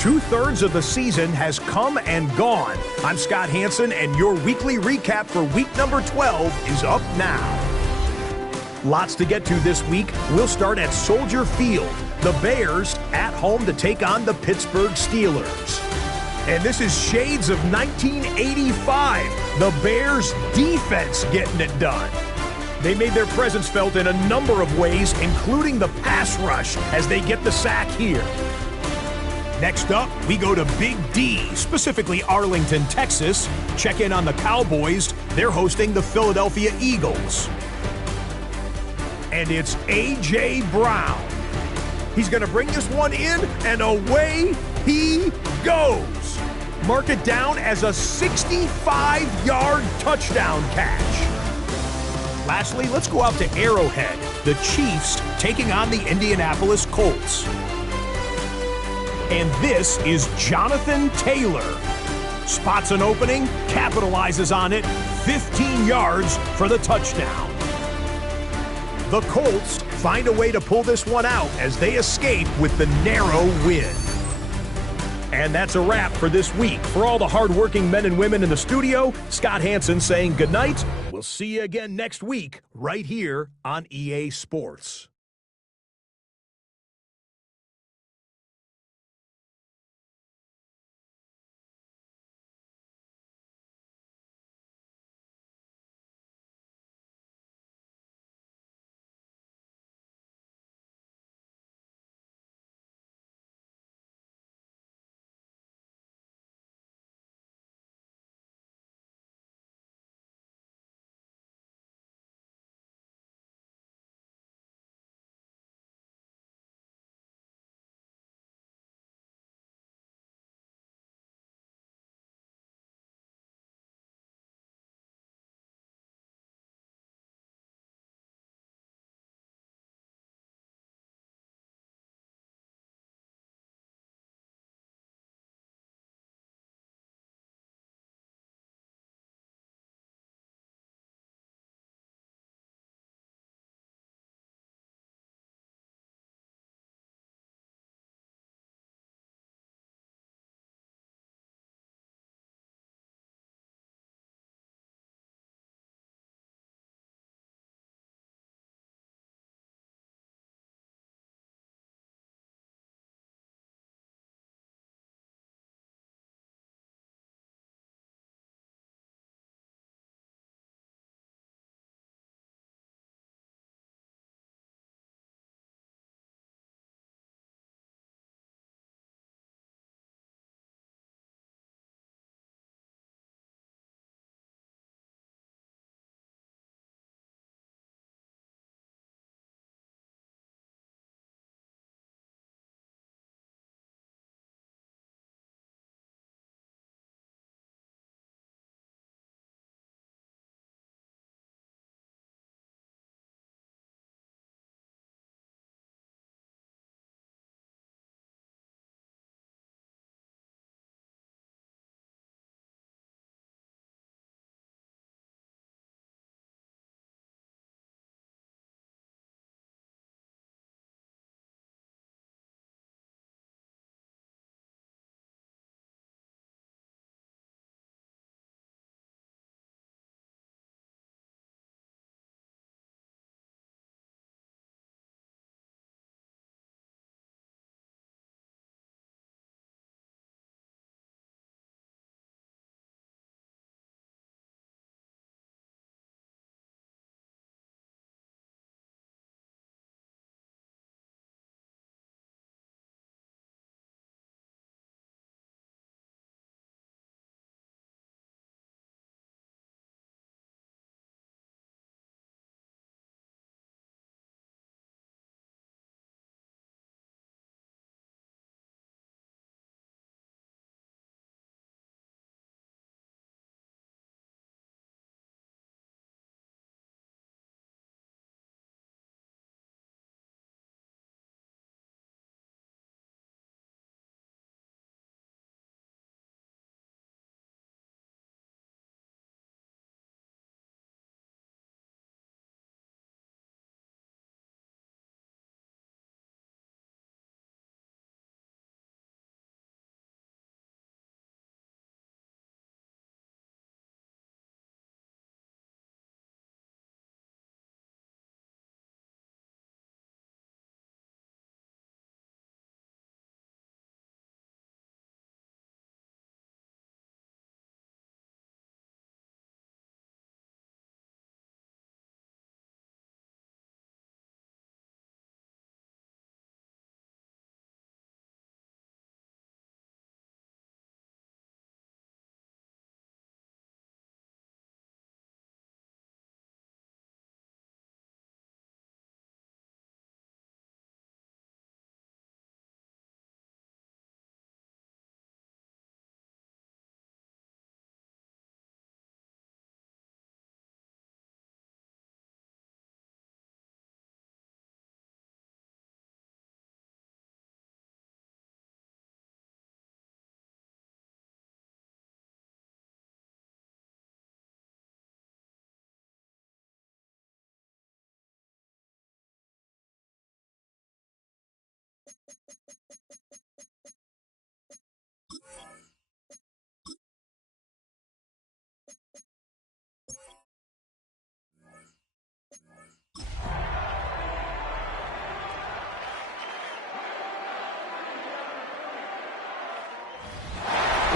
Two-thirds of the season has come and gone. I'm Scott Hansen, and your weekly recap for week number 12 is up now. Lots to get to this week. We'll start at Soldier Field. The Bears at home to take on the Pittsburgh Steelers. And this is shades of 1985. The Bears defense getting it done. They made their presence felt in a number of ways, including the pass rush as they get the sack here. Next up, we go to Big D, specifically Arlington, Texas. Check in on the Cowboys. They're hosting the Philadelphia Eagles. And it's A.J. Brown. He's going to bring this one in, and away he goes. Mark it down as a 65-yard touchdown catch. Lastly, let's go out to Arrowhead. The Chiefs taking on the Indianapolis Colts. And this is Jonathan Taylor. Spots an opening, capitalizes on it, 15 yards for the touchdown. The Colts find a way to pull this one out as they escape with the narrow win. And that's a wrap for this week. For all the hardworking men and women in the studio, Scott Hansen saying goodnight. We'll see you again next week right here on EA Sports.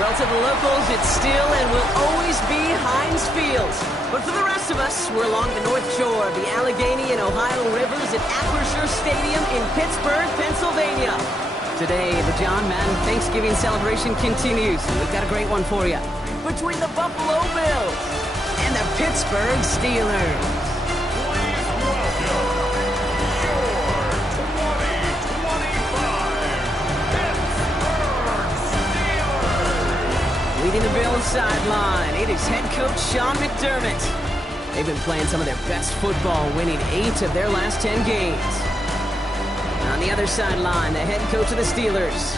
Well, to the locals, it's still and will always be Heinz Field. But for the rest of us, we're along the North Shore of the Allegheny and Ohio Rivers at Acrisure Stadium in Pittsburgh, Pennsylvania. Today, the John Madden Thanksgiving celebration continues. We've got a great one for you. Between the Buffalo Bills and the Pittsburgh Steelers. Leading the Bills sideline, it is head coach Sean McDermott. They've been playing some of their best football, winning 8 of their last 10 games. On the other sideline, the head coach of the Steelers.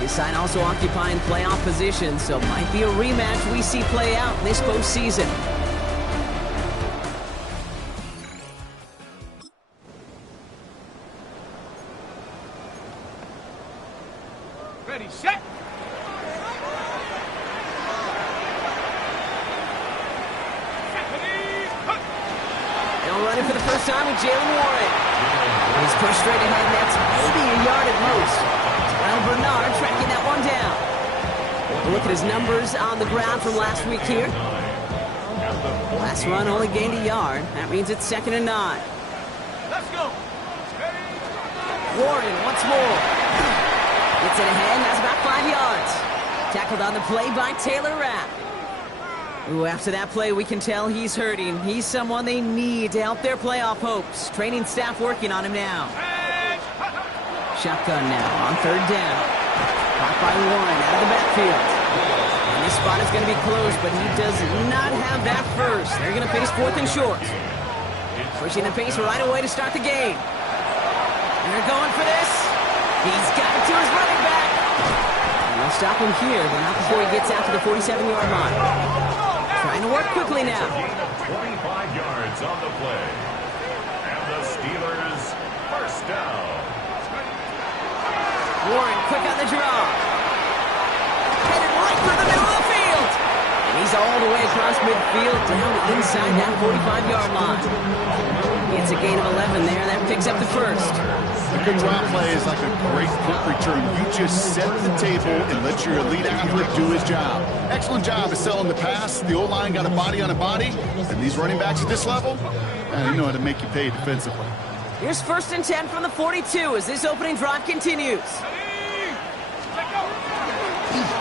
His side also occupying playoff position, so might be a rematch we see play out this postseason. Ready, set! Running for the first time with Jalen Warren. He's pushed straight ahead, and that's maybe a yard at most. Well, Bernard tracking that one down. We'll look at his numbers on the ground from last week here. Last run only gained a yard. That means it's 2nd and 9. Let's go! Warren once more. Gets it ahead, and that's about 5 yards. Tackled on the play by Taylor Rapp. Ooh, after that play, we can tell he's hurting. He's someone they need to help their playoff hopes. Training staff working on him now. Shotgun now on 3rd down. Caught by Warren out of the backfield. And this spot is going to be close, but he does not have that first. They're going to face 4th and short. Pushing the pace right away to start the game. And they're going for this. He's got it to his running back. And they'll stop him here, but not before he gets out to the 47-yard line. Trying to work quickly now. 25 yards on the play. And the Steelers first down. Warren quick on the draw. Headed right through the middle of the field. And he's all the way across midfield down inside that 45-yard line. It's a gain of 11 there. That picks up the first. A good drop play is like a great punt return. You just set the table and let your elite athlete do his job. Excellent job of selling the pass. The O-line got a body on a body. And these running backs at this level, they know how to make you pay defensively. Here's 1st and 10 from the 42 as this opening drive continues.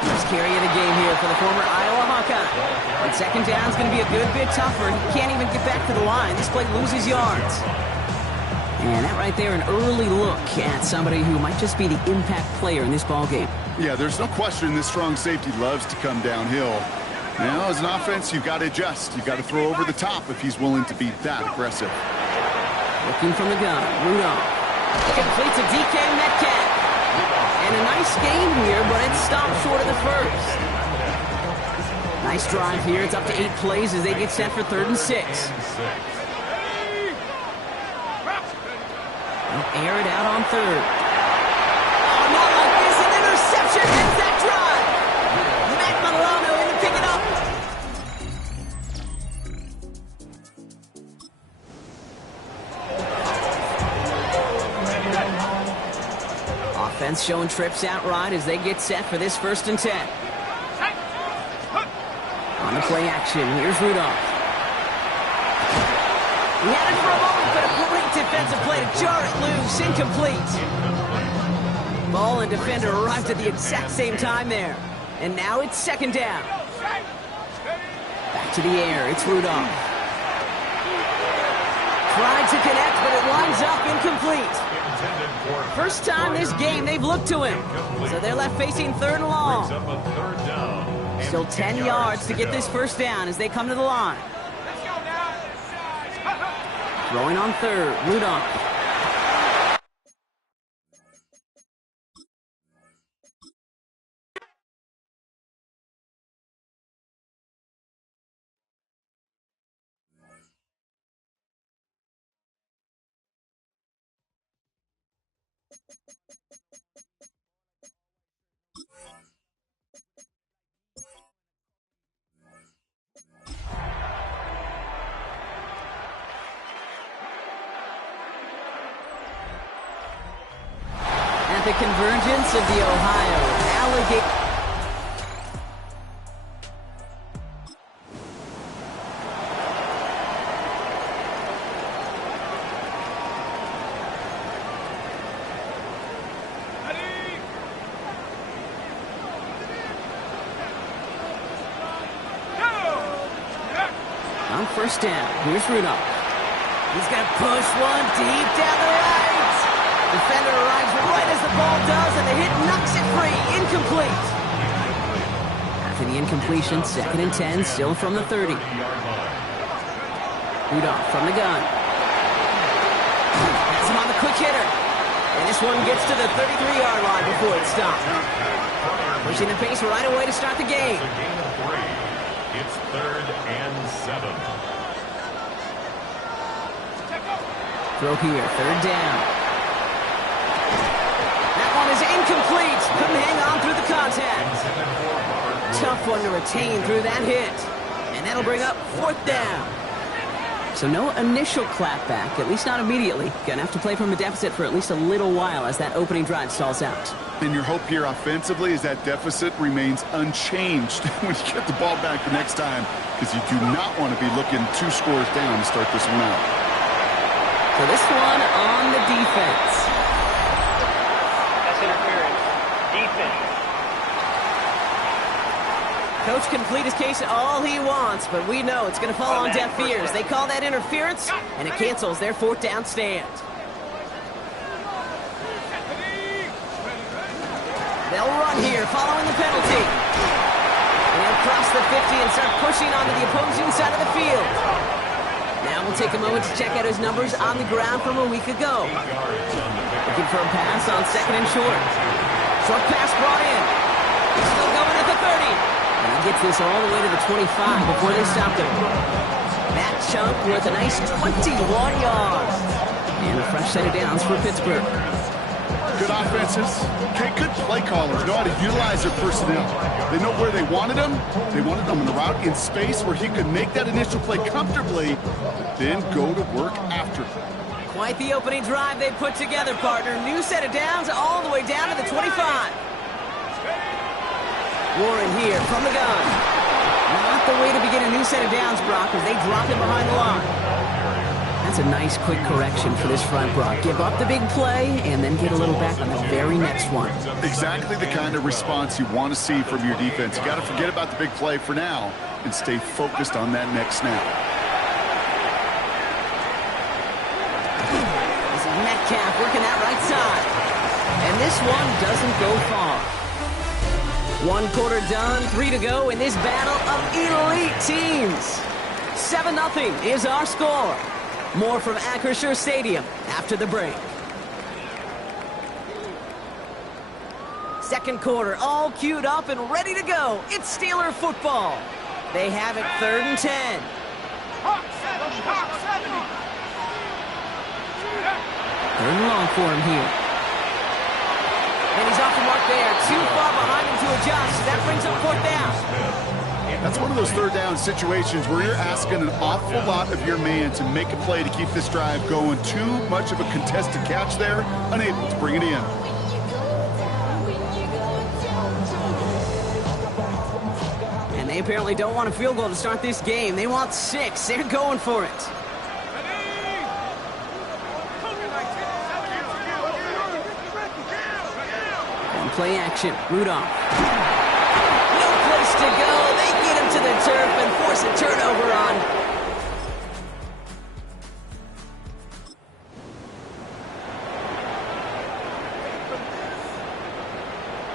First carry of the game here for the former Iowa Hawkeye. And 2nd down is going to be a good bit tougher. He can't even get back to the line. This play loses yards. And that right there, an early look at somebody who might just be the impact player in this ballgame. Yeah, there's no question this strong safety loves to come downhill. Now, as an offense, you've got to adjust. You've got to throw over the top if he's willing to be that aggressive. Looking from the gun, Rudolph. Complete to DK Metcalf. And a nice game here, but it's stopped short of the first. Nice drive here. It's up to 8 plays as they get set for 3rd and 6. They'll air it out on 3rd. Oh, not like this. An interception ends that drive. Matt Milano in to pick it up. Offense showing trips out right as they get set for this 1st and 10. On the play action, here's Rudolph. He had it for a moment, but a great defensive play to jar it loose, incomplete. Ball and defender arrived at the exact same time there. And now it's 2nd down. Back to the air, it's Rudolph. Tried to connect, but it lines up incomplete. First time this game they've looked to him. So they're left facing 3rd and long. Still 10 yards to get this 1st down as they come to the line. Throwing on 3rd, Rudolph. At the convergence of the Ohio Alligator. On first down, here's Rudolph. He's going to push one deep down the right. Defender arrives right as the ball does, and the hit knocks it free. Incomplete. After the incompletion, 2nd and 10, still from the 30. Rudolph from the gun. That's him on the quick hitter. And this one gets to the 33-yard line before it stops. Pushing the pace right away to start the game. It's 3rd and 7. Throw here, 3rd down. That one is incomplete. Couldn't hang on through the contact. Tough one to retain through that hit. And that'll bring up 4th down. So no initial clapback, at least not immediately. Gonna have to play from a deficit for at least a little while as that opening drive stalls out. And your hope here offensively is that deficit remains unchanged when you get the ball back the next time, because you do not want to be looking 2 scores down to start this one out. So this one on the defense. That's interference. Defense. Coach can plead his case all he wants, but we know it's going to fall on deaf ears. They call that interference, and it cancels their 4th down stand. They'll run here following the penalty. And they'll cross the 50 and start pushing onto the opposing side of the field. Now we'll take a moment to check out his numbers on the ground from a week ago. Looking for a pass on 2nd and short. Short pass brought in. He's still going at the 30. And he gets this all the way to the 25 before they stopped him. That chunk worth a nice 21 yards. And a fresh set of downs for Pittsburgh. Good offenses. Okay, good play callers know how to utilize their personnel. They know where they wanted them. They wanted them on the route in space where he could make that initial play comfortably, but then go to work after. Quite the opening drive they put together, partner. New set of downs all the way down to the 25. Warren here from the gun. Not the way to begin a new set of downs, Brock, as they drop him behind the line. That's a nice quick correction for this front, Brock. Give up the big play and then get a little back on the very next one. Exactly the kind of response you want to see from your defense. You got to forget about the big play for now and stay focused on that next snap. This is Metcalf working that right side. And this one doesn't go far. 1 quarter done, 3 to go in this battle of elite teams. 7-0 is our score. More from Acrisure Stadium after the break. Second quarter, all queued up and ready to go. It's Steeler football. They have it 3rd and 10. Third and long for him here. And he's off the mark there. Too far behind him to adjust. That brings up 4th down. That's one of those 3rd down situations where you're asking an awful lot of your man to make a play to keep this drive going. Too much of a contested catch there, unable to bring it in. And they apparently don't want a field goal to start this game. They want 6. They're going for it. And play action. Rudolph. No place to go. They get him to the turf and force a turnover on.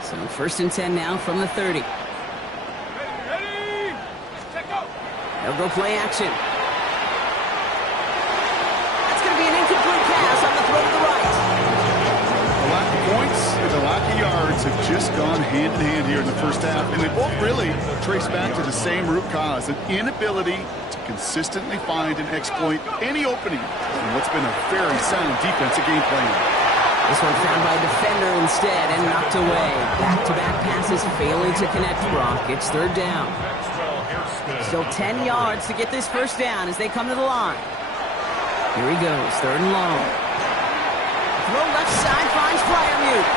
So 1st and 10 now from the 30. They'll go play action. That's going to be an incomplete pass on the throw to the right. The lack of points and the lack of yards have just gone hand in hand here in the first half, and they both really trace back to the same root cause, an inability to consistently find and exploit any opening in what's been a very sound defensive game plan. This one found by a defender instead and knocked away. Back-to-back passes failing to connect, Brock. It's 3rd down. Still 10 yards to get this first down as they come to the line. Here he goes, 3rd and long. Throw left side finds Fryermuth.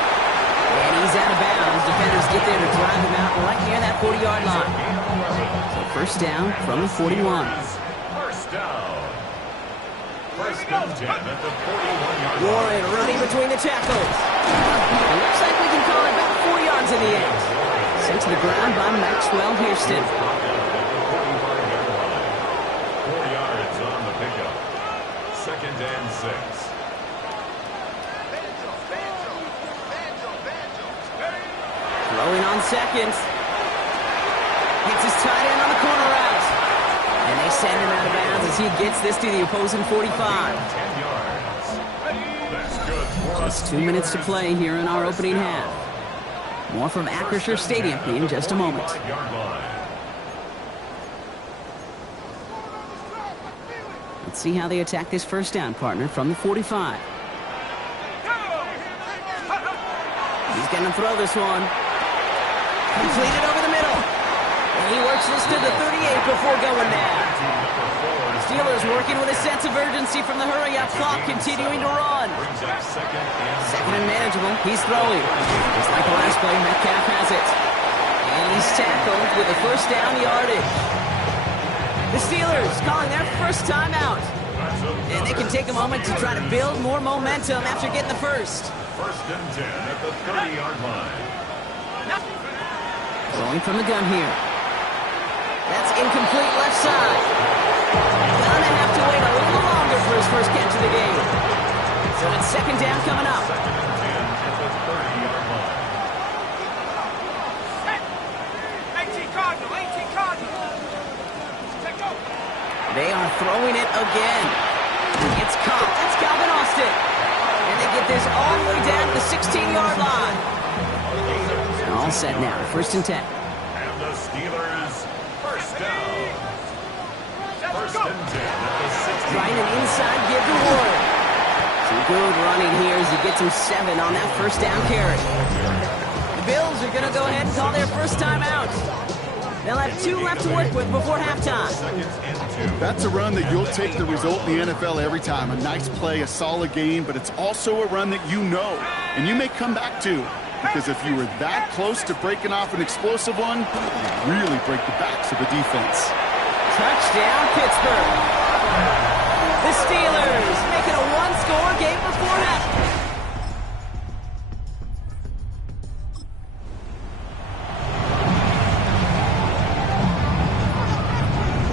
And he's out of bounds. Defenders get there to drive him out right near that 40-yard line. So 1st down from the 41. First down. First and 10 at the 41-yard line. Warren running between the tackles. It looks like we can call it about 4 yards in the end. Sent to the ground by Maxwell Hairston. second and 6. Throwing on second. Hits his tight end on the corner route. And they send him out of bounds as he gets this to the opposing 45. 10 yards. That's good for Just 2 minutes to play here in our opening half. More from Acrisure Stadium in just a moment. 45-yard line. Let's see how they attack this first down, partner, from the 45. He's going to throw this one. Completed over the middle. And he works this to the 38 before going down. Steelers working with a sense of urgency from the hurry-up clock, continuing to run. Second and manageable. He's throwing. Just like the last play, Metcalf has it. And he's tackled with a first down yardage. The Steelers calling their first timeout. And they can take a moment to try to build more momentum after getting the first. First and 10 at the 30-yard line. Throwing from the gun here. That's incomplete left side. Gonna have to wait a little longer for his first catch of the game. So it's second down coming up. Second and 10 at the 30-yard line. 18 Cardinal, 18 Cardinal. Take over. They are throwing it again. It's caught. That's Calvin Austin. And they get this all the way down to the 16-yard line. All set now. First and 10. And the Steelers, first down. First and 10 at the 16. Trying an inside give to Ward. Some good running here as he gets him 7 on that first down carry. The Bills are going to go ahead and call their first time out. They'll have 2 left to work with before halftime. That's a run that you'll take the result in the NFL every time. A nice play, a solid game, but it's also a run that you know, and you may come back to. Because if you were that close to breaking off an explosive one, you'd really break the backs of the defense. Touchdown, Pittsburgh. The Steelers making a one-score game before half.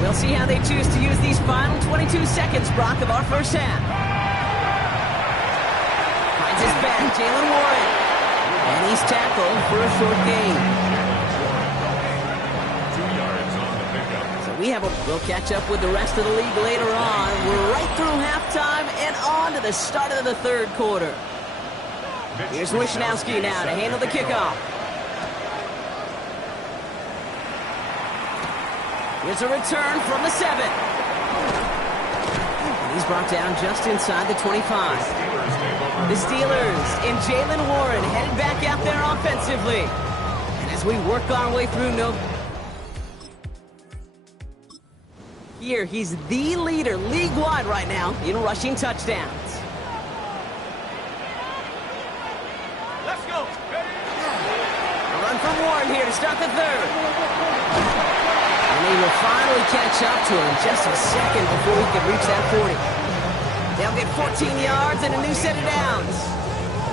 We'll see how they choose to use these final 22 seconds, Brock, of our first half. Finds his back, Jalen Warren. And he's tackled for a short gain. 2 yards on the pickup. We'll catch up with the rest of the league later on. We're right through halftime and on to the start of the third quarter. Here's Wishnowski now to handle the kickoff. Here's a return from the 7. And he's brought down just inside the 25. The Steelers and Jalen Warren headed back out there offensively. And as we work our way through here, he's the leader league-wide right now in rushing touchdowns. Let's go. A run from Warren here to start the third. And they will finally catch up to him just a second before he can reach that 40. They'll get 14 yards and a new set of downs.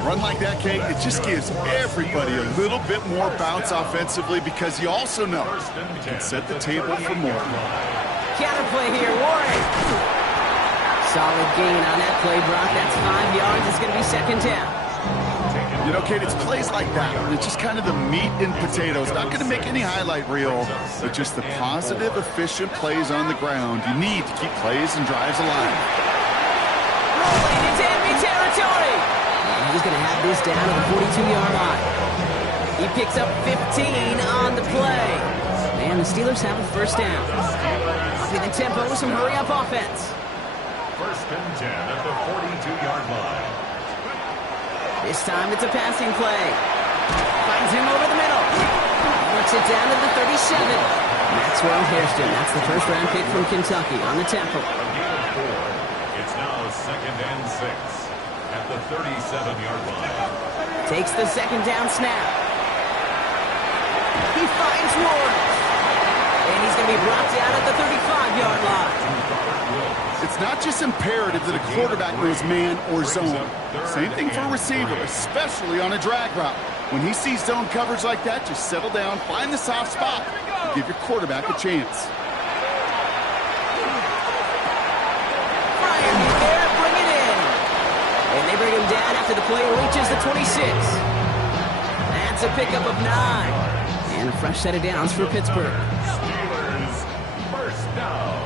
A run like that, Kate, it just gives everybody a little bit more bounce offensively because you also know you can set the table for more. Counterplay here, Warren. Solid gain on that play, Brock. That's 5 yards. It's going to be second down. You know, Kate, it's plays like that. It's just kind of the meat and potatoes. Not going to make any highlight reel, but just the positive, efficient plays on the ground. You need to keep plays and drives alive. Rolling into enemy territory. And he's going to have this down to the 42-yard line. He picks up 15 on the play. And the Steelers have a first down. Upping the tempo with some hurry-up offense. First and 10 at the 42-yard line. This time it's a passing play. Finds him over the middle. Works it down to the 37. Maxwell Hairston, that's the first-round pick from Kentucky on the tackle. A gain of 4. It's now second and 6 at the 37-yard line. Takes the second down snap. He finds Ward. And he's going to be brought down at the 35-yard line. It's not just imperative that a quarterback knows man or zone. Same thing for a receiver, especially on a drag route. When he sees zone coverage like that, just settle down, find the soft spot, and give your quarterback a chance. Bryant there, after the play reaches the 26. That's a pickup of 9. And a fresh set of downs for Pittsburgh. Steelers, first down.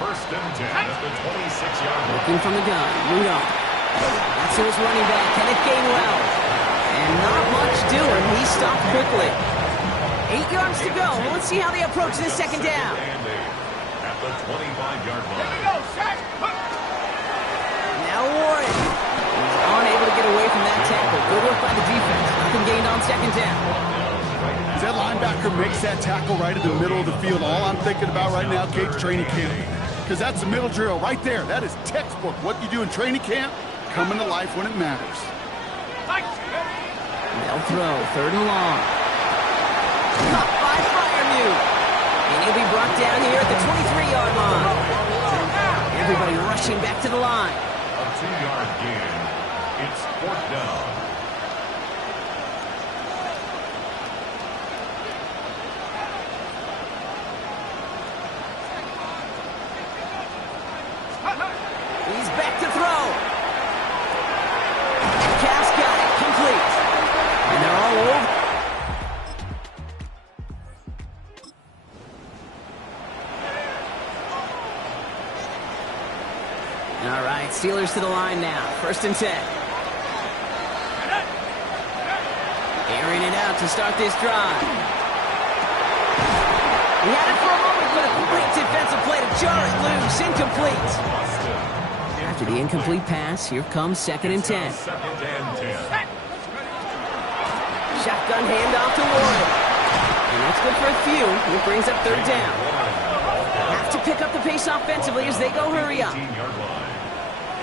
First and 10 at the 26-yard line. Looking from the gun, Rudolph. That's his running back, Kenneth Gainwell. And not much doing. He stopped quickly. 8 yards to go. Let's see how they approach this second down. At the 25-yard line. Now Warren. He's unable to get away from that tackle. Good work by the defense. Nothing gained on second down. As that linebacker makes that tackle right in the middle of the field, all I'm thinking about right now, Cage, training camp. Because that's the middle drill right there. That is textbook. What you do in training camp, coming to life when it matters. They'll throw, 3rd and long. Caught by Freiermuth. And he'll be brought down here at the 23-yard line. Everybody rushing back to the line. A 2-yard gain. It's 4th down. He's back to throw. Cass got it, complete. And they're all over. All right, Steelers to the line now. 1st and 10. Airing it out to start this drive. He had it for a moment, but a great defensive play to jar it loose. Incomplete. After the incomplete pass, here comes 2nd and 10. Second and 10. Shotgun handoff to Warren. And that's good for a few. It brings up 3rd down. Have to pick up the pace offensively as they go hurry up. 18-yard line.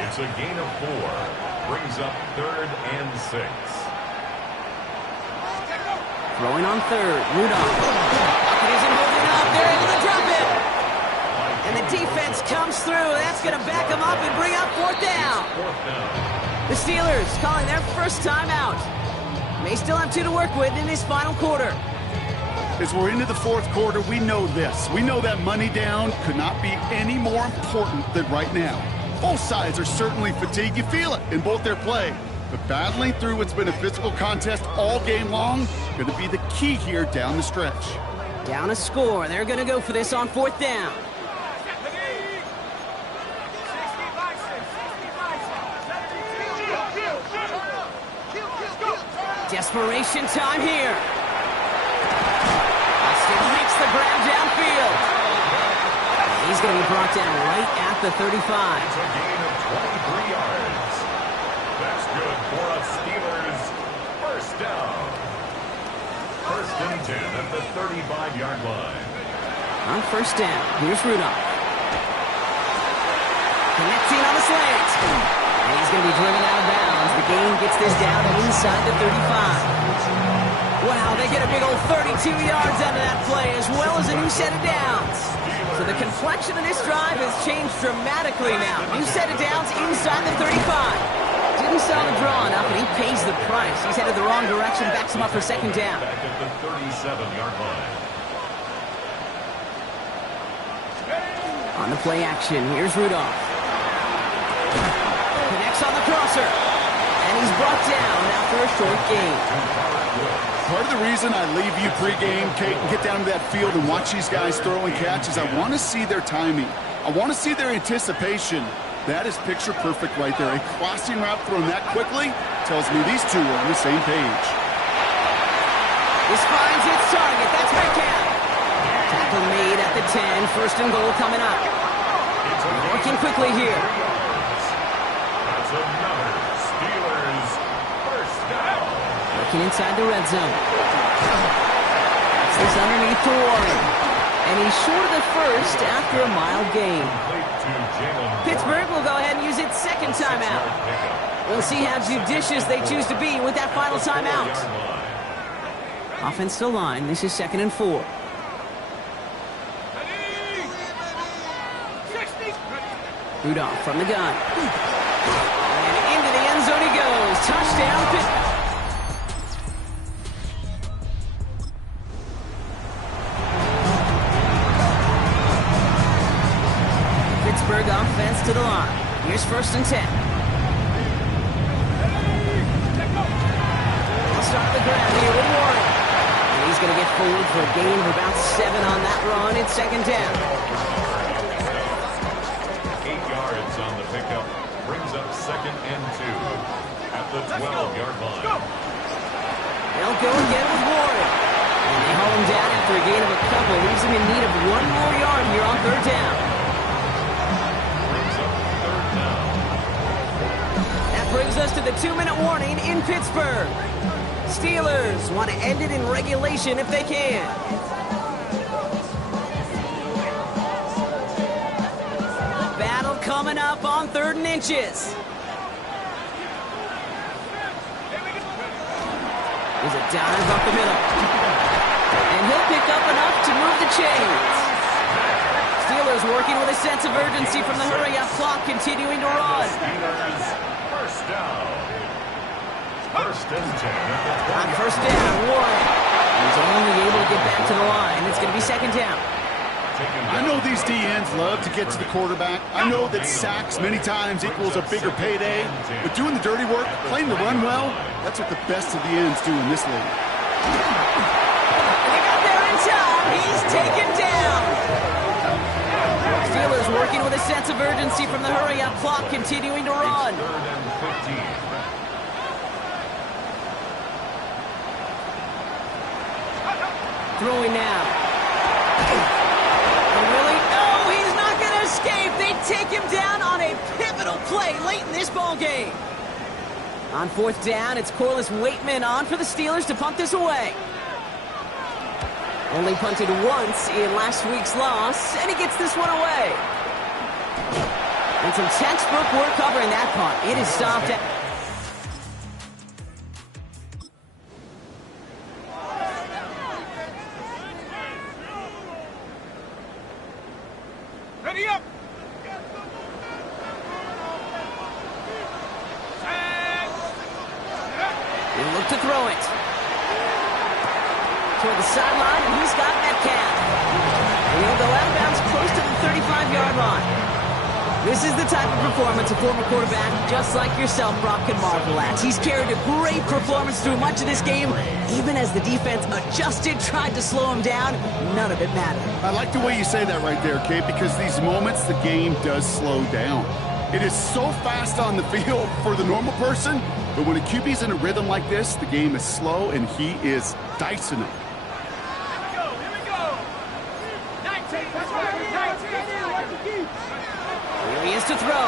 It's a gain of 4. Brings up 3rd and 6. Throwing on 3rd. Rudolph. It isn't holding up. They're able to drop it. And the defense comes through. That's going to back them up and bring up 4th down. 4th down. The Steelers calling their first timeout. They still have 2 to work with in this final quarter. As we're into the 4th quarter, we know this. We know that money down could not be any more important than right now. Both sides are certainly fatigued. You feel it in both their play. But battling through what's been a physical contest all game long, going to be the key here down the stretch. Down a score. They're going to go for this on 4th down. Desperation time here. Austin makes the grab downfield. He's going to be brought down right at the 35. It's a gain of 23 yards. That's good for a Steelers first down. 1st and 10 at the 35-yard line. On 1st down, here's Rudolph. Connecting on the slant. And he's going to be driven out of bounds. The gain gets this down inside the 35. Wow, they get a big old 32 yards out of that play, as well as a new set of downs. So the complexion of this drive has changed dramatically now. New set of downs inside the 35. Didn't sell the draw enough, and he pays the price. He's headed the wrong direction, backs him up for 2nd down. Back at the 37-yard line. On the play action, here's Rudolph. Connects on the crosser. And he's brought down after a short gain. Part of the reason I leave you pregame, Kate, and get down to that field and watch these guys throw and catch is I want to see their timing. I want to see their anticipation. That is picture perfect right there. A crossing route thrown that quickly tells me these two are on the same page. This finds its target. That's Metcalf. Tackle made at the 10. 1st and goal coming up. Working quickly here. That's another Steelers first down. Working inside the red zone. That's this underneath to Warren. And he's short of the 1st after a mild gain. Pittsburgh will go ahead and use its 2nd timeout. We'll see how judicious they choose to be with that final timeout. Offensive line, this is 2nd and 4. Rudolph from the gun. And into the end zone he goes. Touchdown, Pittsburgh offense to the line. Here's 1st and 10. ground here with Warren. And he's going to get forward for a gain of about 7 on that run. It's second down. 8 yards on the pickup. Brings up 2nd and 2 at the 12-yard line. They'll go again with Warren. And they haul him down after a gain of a couple. Leaves him in need of 1 more yard here on third down. Brings up 3rd down. That brings us to the 2-minute warning in Pittsburgh. Steelers want to end it in regulation if they can. Battle coming up on 3rd and inches. There's a dive up the middle. And he'll pick up enough to move the chains. Steelers working with a sense of urgency from the hurry-up clock, continuing to run. Steelers, first down. 1st and 10. On first down, Warren. He's only able to get back to the line. It's going to be second down. I know these DNs love to get to the quarterback. I know that sacks many times equals a bigger payday. But doing the dirty work, playing the run well, that's what the best of the ends do in this league. And they got there in time. He's taken down. Steelers working with a sense of urgency from the hurry-up clock, continuing to run. 3rd and 15. Throwing now. And really, no, he's not going to escape. They take him down on a pivotal play late in this ball game. On 4th down, it's Corliss Waitman on for the Steelers to punt this away. Only punted once in last week's loss, and he gets this one away. And some textbook work covering that punt. It is stopped at... Ready up! He'll look to throw it. Toward the sideline, and he's got Metcalf. And he'll go out of bounds close to the 35-yard line. This is the type of performance a former quarterback, just like yourself, Brock, can marvel at. He's carried a great performance through much of this game. Even as the defense adjusted, tried to slow him down, none of it mattered. I like the way you say that right there, Kate, because these moments the game does slow down. It is so fast on the field for the normal person, but when a QB's in a rhythm like this, the game is slow and he is dicing it. Here we go! 19! That's right, 19! Here he is to throw.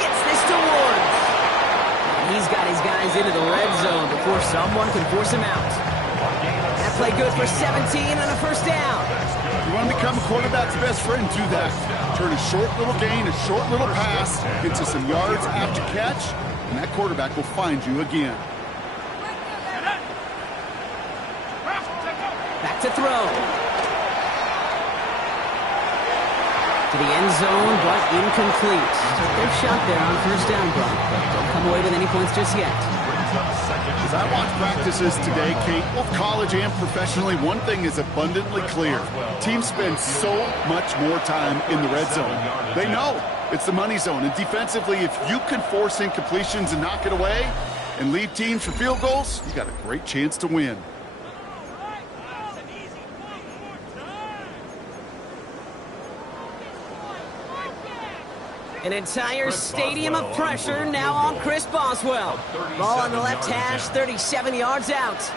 Gets this to Ward. And he's got his guys into the red zone before someone can force him out. That play good for 17 and a first down. You want to become a quarterback's best friend, do that. Turn a short little gain, a short little pass into some yards after catch, and that quarterback will find you again. Back to throw. To the end zone, but incomplete. Took their shot there on first down, Brock, but don't come away with any points just yet. As I watch practices today, Kate, both college and professionally, one thing is abundantly clear. Teams spend so much more time in the red zone. They know it's the money zone, and defensively, if you can force incompletions and knock it away and lead teams for field goals, you got a great chance to win. An entire stadium of pressure now on Chris Boswell. Ball on the left hash, 37 yards out.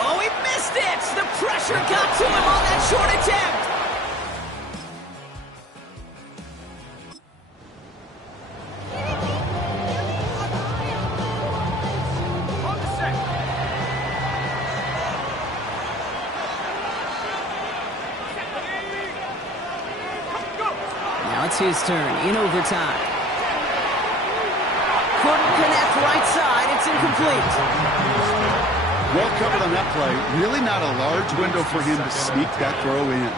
Oh, he missed it! The pressure got to him on that short attempt. On the set! Now it's his turn in overtime. Couldn't connect right side. It's incomplete. Well covered on that play. Really not a large window for him to sneak that throw in.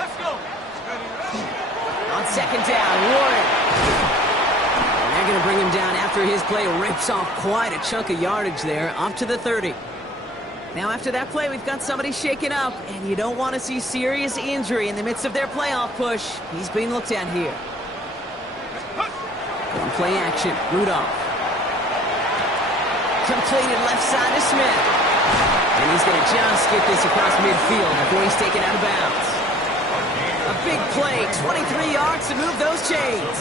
Let's go! On second down, Warren. And they're going to bring him down after his play rips off quite a chunk of yardage there, up to the 30. Now after that play, we've got somebody shaken up, and you don't want to see serious injury in the midst of their playoff push. He's being looked at here. Going play action. Rudolph. Completed left side to Smith. And he's going to just get this across midfield before he's taken out of bounds. A big play, 23 yards to move those chains.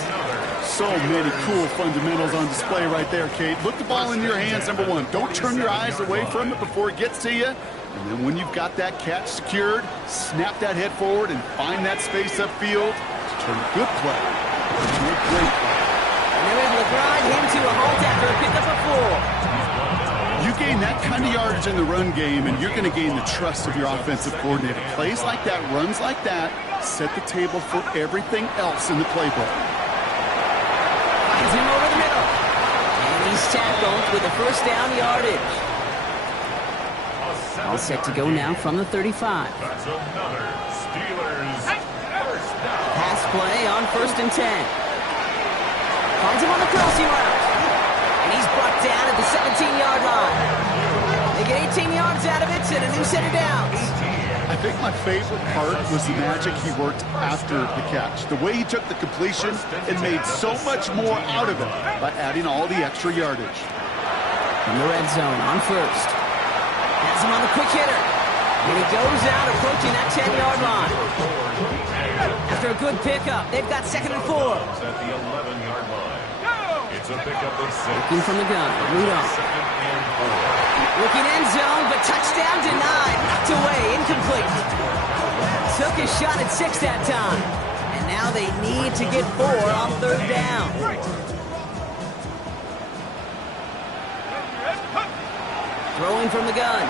So many cool fundamentals on display right there, Kate. Look the ball in your hands, number one. Don't turn your eyes away from it before it gets to you. And then when you've got that catch secured, snap that head forward and find that space upfield to turn a good play into a great play. And they're able to grind him to a halt after a pickup of 4. You gain that kind of yardage in the run game, and you're going to gain the trust of your offensive coordinator. Plays like that, runs like that, set the table for everything else in the playbook. Finds him over the middle. And he's tackled with the first down yardage. All set to go now from the 35. That's another Steelers first down. Pass play on 1st and 10. Finds him on the crossing route. And he's brought down at the 17-yard line. They get 18 yards out of it and a new set of downs. I think my favorite part was the magic he worked after the catch. The way he took the completion and made so much more out of it by adding all the extra yardage. In the red zone on 1st. Has him on the quick hitter. And he goes out approaching that 10-yard line. After a good pickup, they've got 2nd and 4. At the 11-yard line. It's a pickup of 6. Looking from the gun. Rudolph. Looking end zone, but touchdown denied. Knocked away, incomplete. Took his shot at 6 that time. And now they need to get 4 on 3rd down. Throwing from the gun.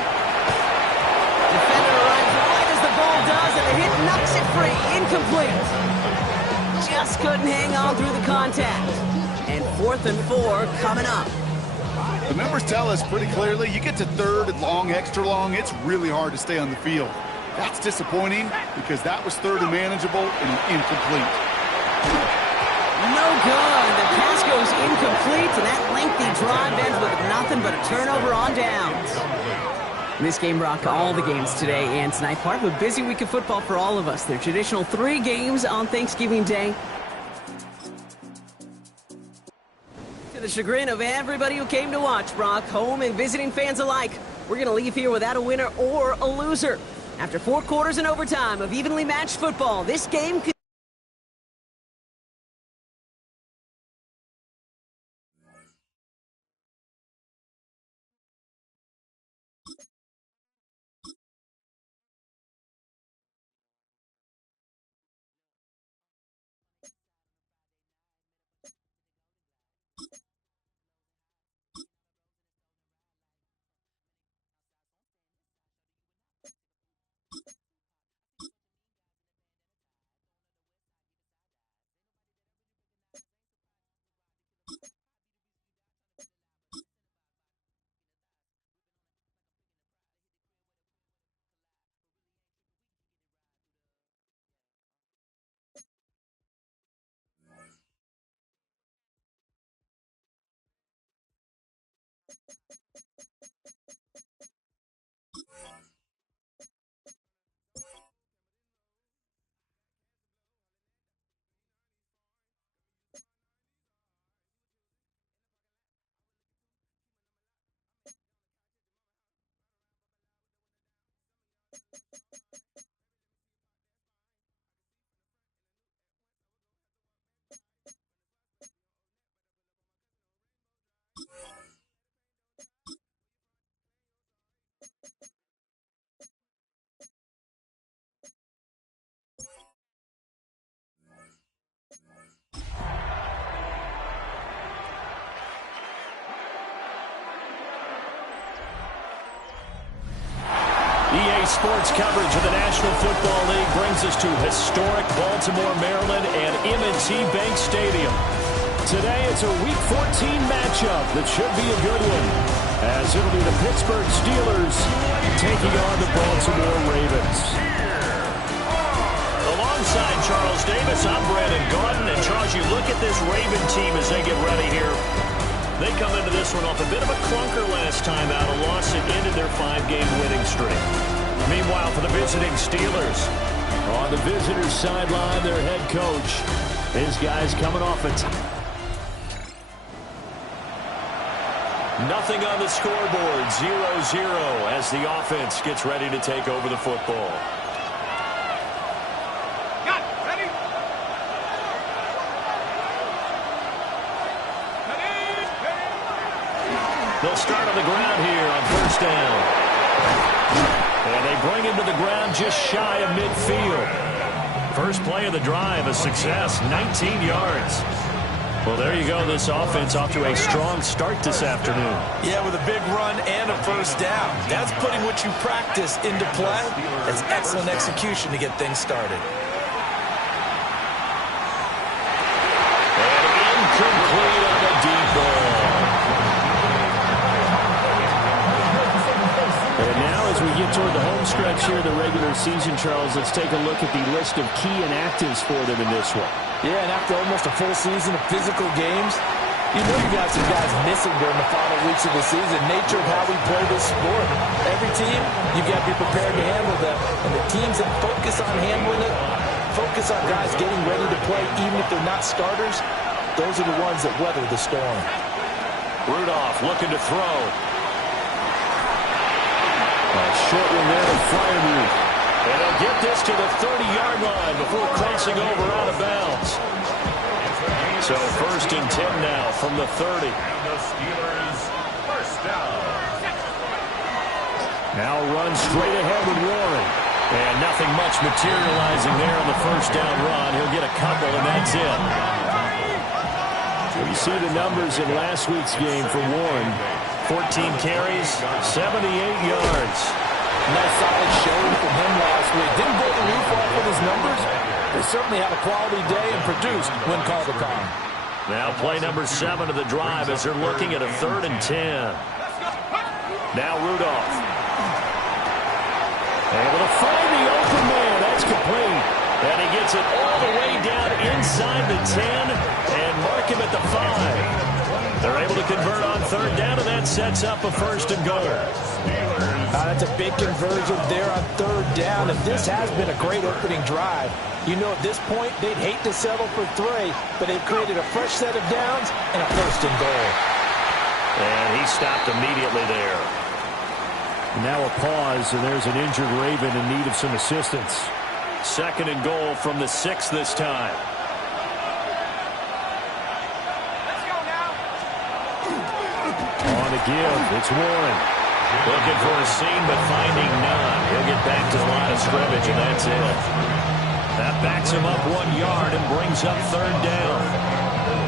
Defender arrives right as the ball does, and the hit knocks it free. Incomplete. Just couldn't hang on through the contact. And 4th and 4 coming up. The numbers tell us pretty clearly, you get to 3rd and long, extra long, it's really hard to stay on the field. That's disappointing because that was 3rd and manageable and incomplete. No good. The pass goes incomplete, and that lengthy drive ends with nothing but a turnover on downs. This game rocked all the games today and tonight. Part of a busy week of football for all of us. Their traditional 3 games on Thanksgiving Day. To the chagrin of everybody who came to watch, Brock, home and visiting fans alike, we're going to leave here without a winner or a loser. After 4 quarters and overtime of evenly matched football, this game could EA Sports coverage of the National Football League brings us to historic Baltimore, Maryland and M&T Bank Stadium. Today it's a Week 14 matchup that should be a good one, as it'll be the Pittsburgh Steelers taking on the Baltimore Ravens. Alongside Charles Davis, I'm Brandon Gordon. And Charles, you look at this Raven team as they get ready here. They come into this one off a bit of a clunker last time out, a loss that ended their 5-game winning streak. Meanwhile, for the visiting Steelers, on the visitors' sideline, their head coach, his guys coming off a Nothing on the scoreboard, 0-0 as the offense gets ready to take over the football. Got it. Ready? They'll start on the ground here on first down. And they bring him to the ground just shy of midfield. First play of the drive, a success, 19 yards. Well, there you go. This offense off to a strong start this afternoon. Yeah, with a big run and a first down. That's putting what you practice into play. That's excellent execution to get things started. And incomplete on the deep ball. And now as we get toward the home stretch here, the regular season, Charles, let's take a look at the list of key inactives for them in this one. Yeah, and after almost a full season of physical games, you know you got some guys missing during the final weeks of the season. Nature of how we play this sport. Every team, you got to be prepared to handle them. And the teams that focus on handling it, focus on guys getting ready to play, even if they're not starters, those are the ones that weather the storm. Rudolph looking to throw. A short one there to Freiermuth. And they'll get this to the 30-yard line before crossing over out of bounds. So first and 10 now from the 30. And the Steelers first down. Now run straight ahead with Warren. And nothing much materializing there on the first down run. He'll get a couple, and that's it. We see the numbers in last week's game for Warren. 14 carries, 78 yards. Nice solid showing from him last week. Didn't blow the roof off with his numbers. They certainly had a quality day and produced when called upon. Now play number 7 of the drive as they're looking at a 3rd and 10. Now Rudolph. Able to find the open man. That's complete. And he gets it all the way down inside the 10 and mark him at the 5. They're able to convert on 3rd down, and that sets up a 1st and goal. That's a big conversion there on 3rd down, and this has been a great opening drive. You know, at this point, they'd hate to settle for 3, but they've created a fresh set of downs and a 1st and goal. And he stopped immediately there. Now a pause, and there's an injured Raven in need of some assistance. 2nd and goal from the 6 this time. On the give, it's Warren. Looking for a seam, but finding none. He'll get back to the line of scrimmage, and that's it. That backs him up 1 yard and brings up 3rd down.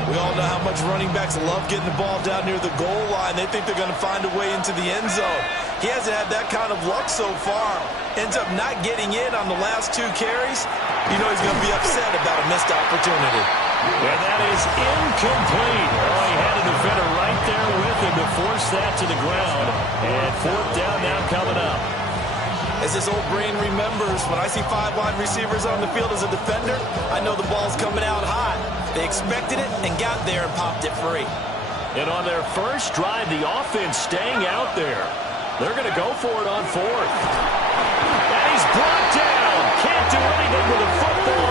We all know how much running backs love getting the ball down near the goal line. They think they're going to find a way into the end zone. He hasn't had that kind of luck so far. Ends up not getting in on the last 2 carries. You know he's going to be upset about a missed opportunity. And that is incomplete. Oh, he had a defender right there with him to force that to the ground. And 4th down now coming up. As this old brain remembers, when I see 5 wide receivers on the field as a defender, I know the ball's coming out hot. They expected it and got there and popped it free. And on their first drive, the offense staying out there. They're going to go for it on 4th. And he's brought down. Can't do anything with a football.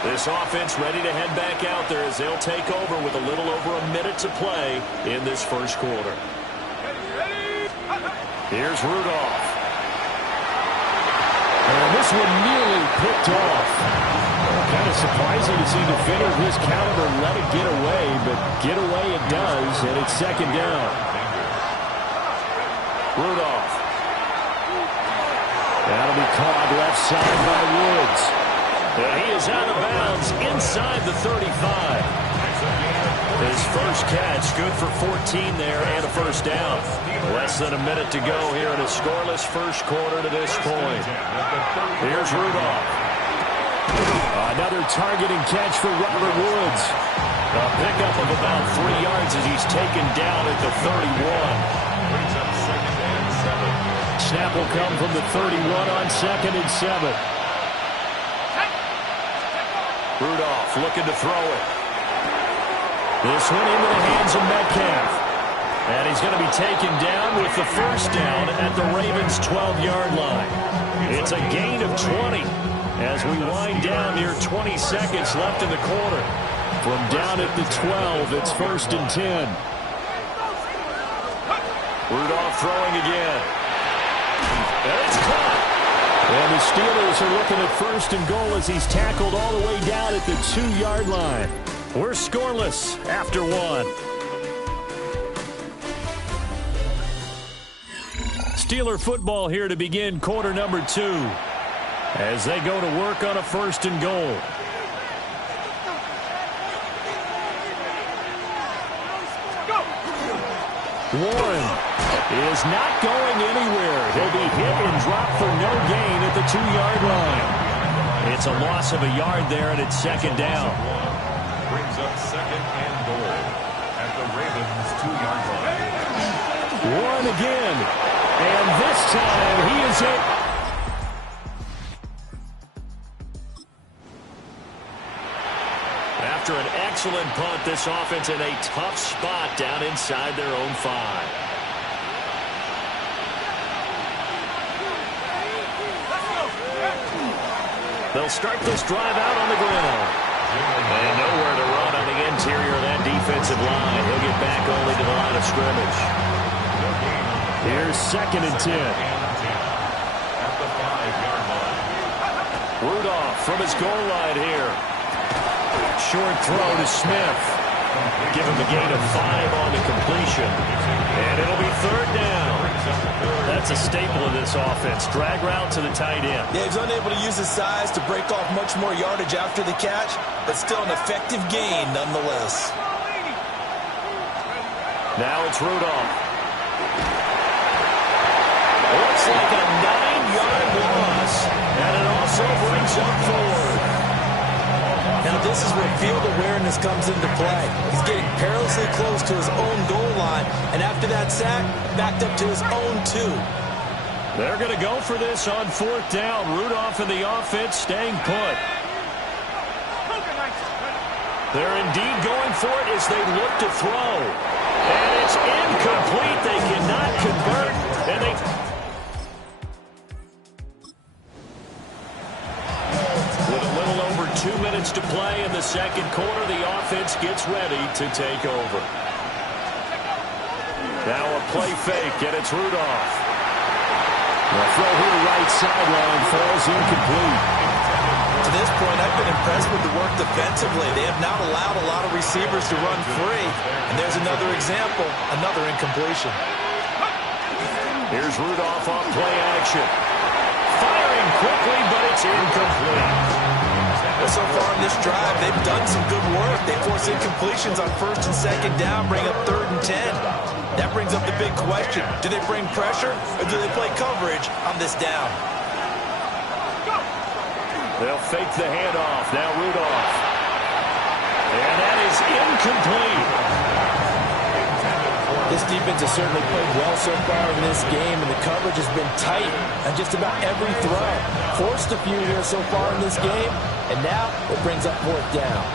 This offense ready to head back out there as they'll take over with a little over a minute to play in this first quarter. Here's Rudolph. And this one nearly picked off. Kind of surprising to see a defender of his caliber let it get away, but get away it does, and it's 2nd down. Rudolph. That'll be caught left side by Woods. And he is out of bounds inside the 35. His first catch, good for 14 there and a 1st down. Less than a minute to go here in a scoreless first quarter to this point. Here's Rudolph. Another targeting catch for Robert Woods. A pickup of about 3 yards as he's taken down at the 31. Snap will come from the 31 on 2nd and 7. Rudolph looking to throw it. This one into the hands of Metcalf. And he's going to be taken down with the 1st down at the Ravens' 12-yard line. It's a gain of 20 as we wind down near 20 seconds left in the quarter. From down at the 12, it's 1st and 10. Rudolph throwing again. And it's caught. And the Steelers are looking at 1st and goal as he's tackled all the way down at the 2-yard line. We're scoreless after 1. Steeler football here to begin quarter number 2 as they go to work on a 1st and goal. Warren is not going anywhere. He'll be hit and dropped for no gain at the 2-yard line. It's a loss of a yard there, and it's 2nd down. Brings up 2nd and goal at the Ravens' 2-yard line. Warren again, and this time he is hit. After an excellent punt, this offense in a tough spot down inside their own 5. They'll start this drive out on the ground. And nowhere to run on the interior of that defensive line. He'll get back only to the line of scrimmage. Here's 2nd and 10. At the 5-yard line. Rudolph from his goal line here. Short throw to Smith. Give him a gain of 5 on the completion. And it'll be 3rd down. That's a staple of this offense. Drag route to the tight end. Yeah, he's unable to use his size to break off much more yardage after the catch, but still an effective gain nonetheless. Now it's Rudolph. Looks like a 9-yard loss. And it also brings up 4. Now this is where field awareness comes into play. He's getting perilously close to his own goal line, and after that sack, backed up to his own 2. They're going to go for this on 4th down. Rudolph and the offense staying put. They're indeed going for it as they look to throw. And it's incomplete. They cannot convert, and they... With a little over 2 minutes to play in the 2nd quarter, the offense gets ready to take over. Now a play fake, and it's Rudolph. The throw here right sideline falls incomplete. To this point, I've been impressed with the work defensively. They have not allowed a lot of receivers to run free. And there's another example, another incompletion. Here's Rudolph on play action. Firing quickly, but it's incomplete. Well, so far in this drive, they've done some good work. They force incompletions on 1st and 2nd down, bring up 3rd and 10. That brings up the big question. Do they bring pressure, or do they play coverage on this down? They'll fake the handoff. Now Rudolph. And that is incomplete. This defense has certainly played well so far in this game, and the coverage has been tight on just about every throw. Forced a few here so far in this game, and now it brings up 4th down.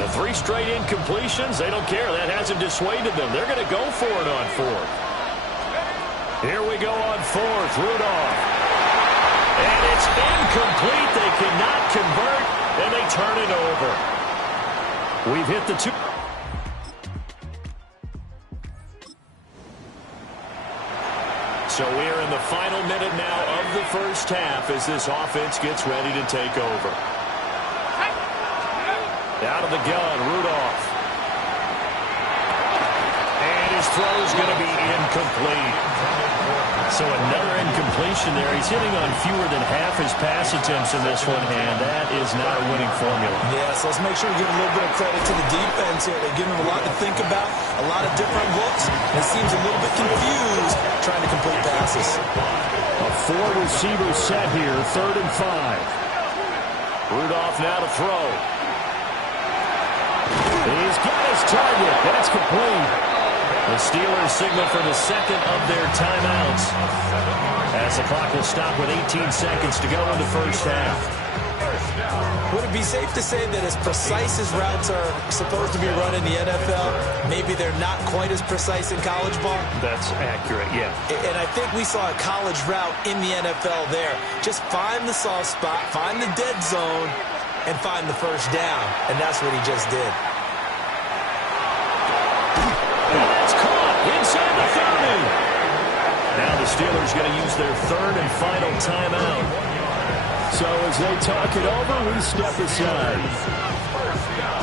The 3 straight incompletions, they don't care. That hasn't dissuaded them. They're going to go for it on 4th. Here we go on 4th. Rudolph. And it's incomplete. They cannot convert, and they turn it over. We've hit the 2. So we're in the final minute now of the 1st half as this offense gets ready to take over. Out of the gun, Rudolph. And his throw is going to be incomplete. So another incompletion there. He's hitting on fewer than half his pass attempts in this one, and that is not a winning formula. Yeah, so let's make sure we give a little bit of credit to the defense here. They're giving him a lot to think about, a lot of different looks, and it seems a little bit confused trying to complete passes. A 4-receiver set here, 3rd and 5. Rudolph now to throw. He's got his target. That's complete. The Steelers signal for the 2nd of their timeouts as the clock will stop with 18 seconds to go in the 1st half. First down. Would it be safe to say that as precise as routes are supposed to be run in the NFL, maybe they're not quite as precise in college ball? That's accurate, yeah. And I think we saw a college route in the NFL there. Just find the soft spot, find the dead zone, and find the first down. And that's what he just did. And that's caught inside the 30. Now the Steelers going to use their third and final timeout. So as they talk it over, we step aside. First down.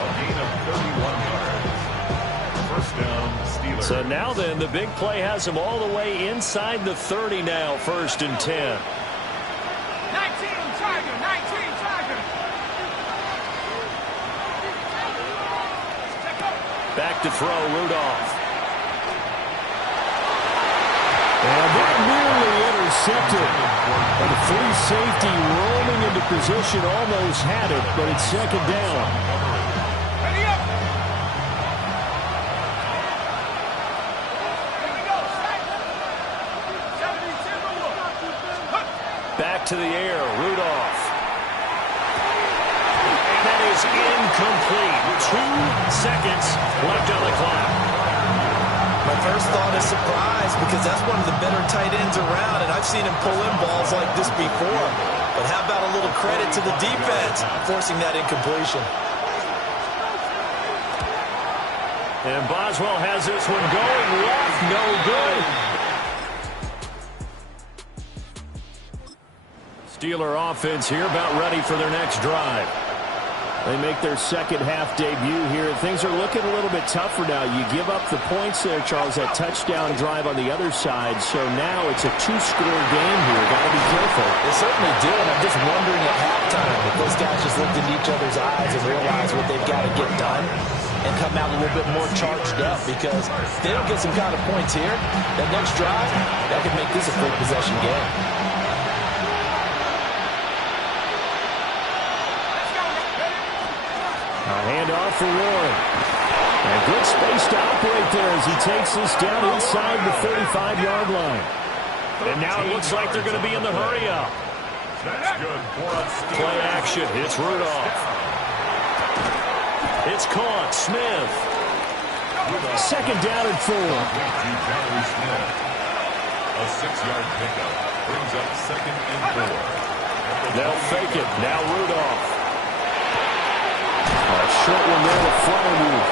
A gain of 31 yards. First down, Steelers. So now then, the big play has them all the way inside the 30 now, 1st and 10. 19, Tiger, 19, Tiger. Back to throw, Rudolph. And that nearly intercepted. And the free safety roaming into position almost had it, but it's 2nd down. Ready up. Here we go. 70 Timberwolves. Back to the air, Rudolph. And that is incomplete. 2 seconds left on the clock. My first thought is surprise because that's one of the better tight ends around, and I've seen him pull in balls like this before. But how about a little credit to the defense forcing that incompletion? And Boswell has this one going left, no good. Steeler offense here about ready for their next drive. They make their second half debut here. Things are looking a little bit tougher now. You give up the points there, Charles, that touchdown drive on the other side. So now it's a 2-score game here. Got to be careful. They certainly do, and I'm just wondering at halftime if those guys just looked into each other's eyes and realized what they've got to get done and come out a little bit more charged up, because if they don't get some kind of points here, that next drive, that could make this a full possession game. A handoff for Warren. And good space to operate there as he takes this down inside the 35-yard line. And now it looks like they're going to be in the hurry-up. That's good for us. Play action. It's Rudolph. It's caught. Smith. 2nd down and 4. A 6-yard pickup brings up 2nd and 4. They'll fake it. Now Rudolph. A short one there to Freiermuth.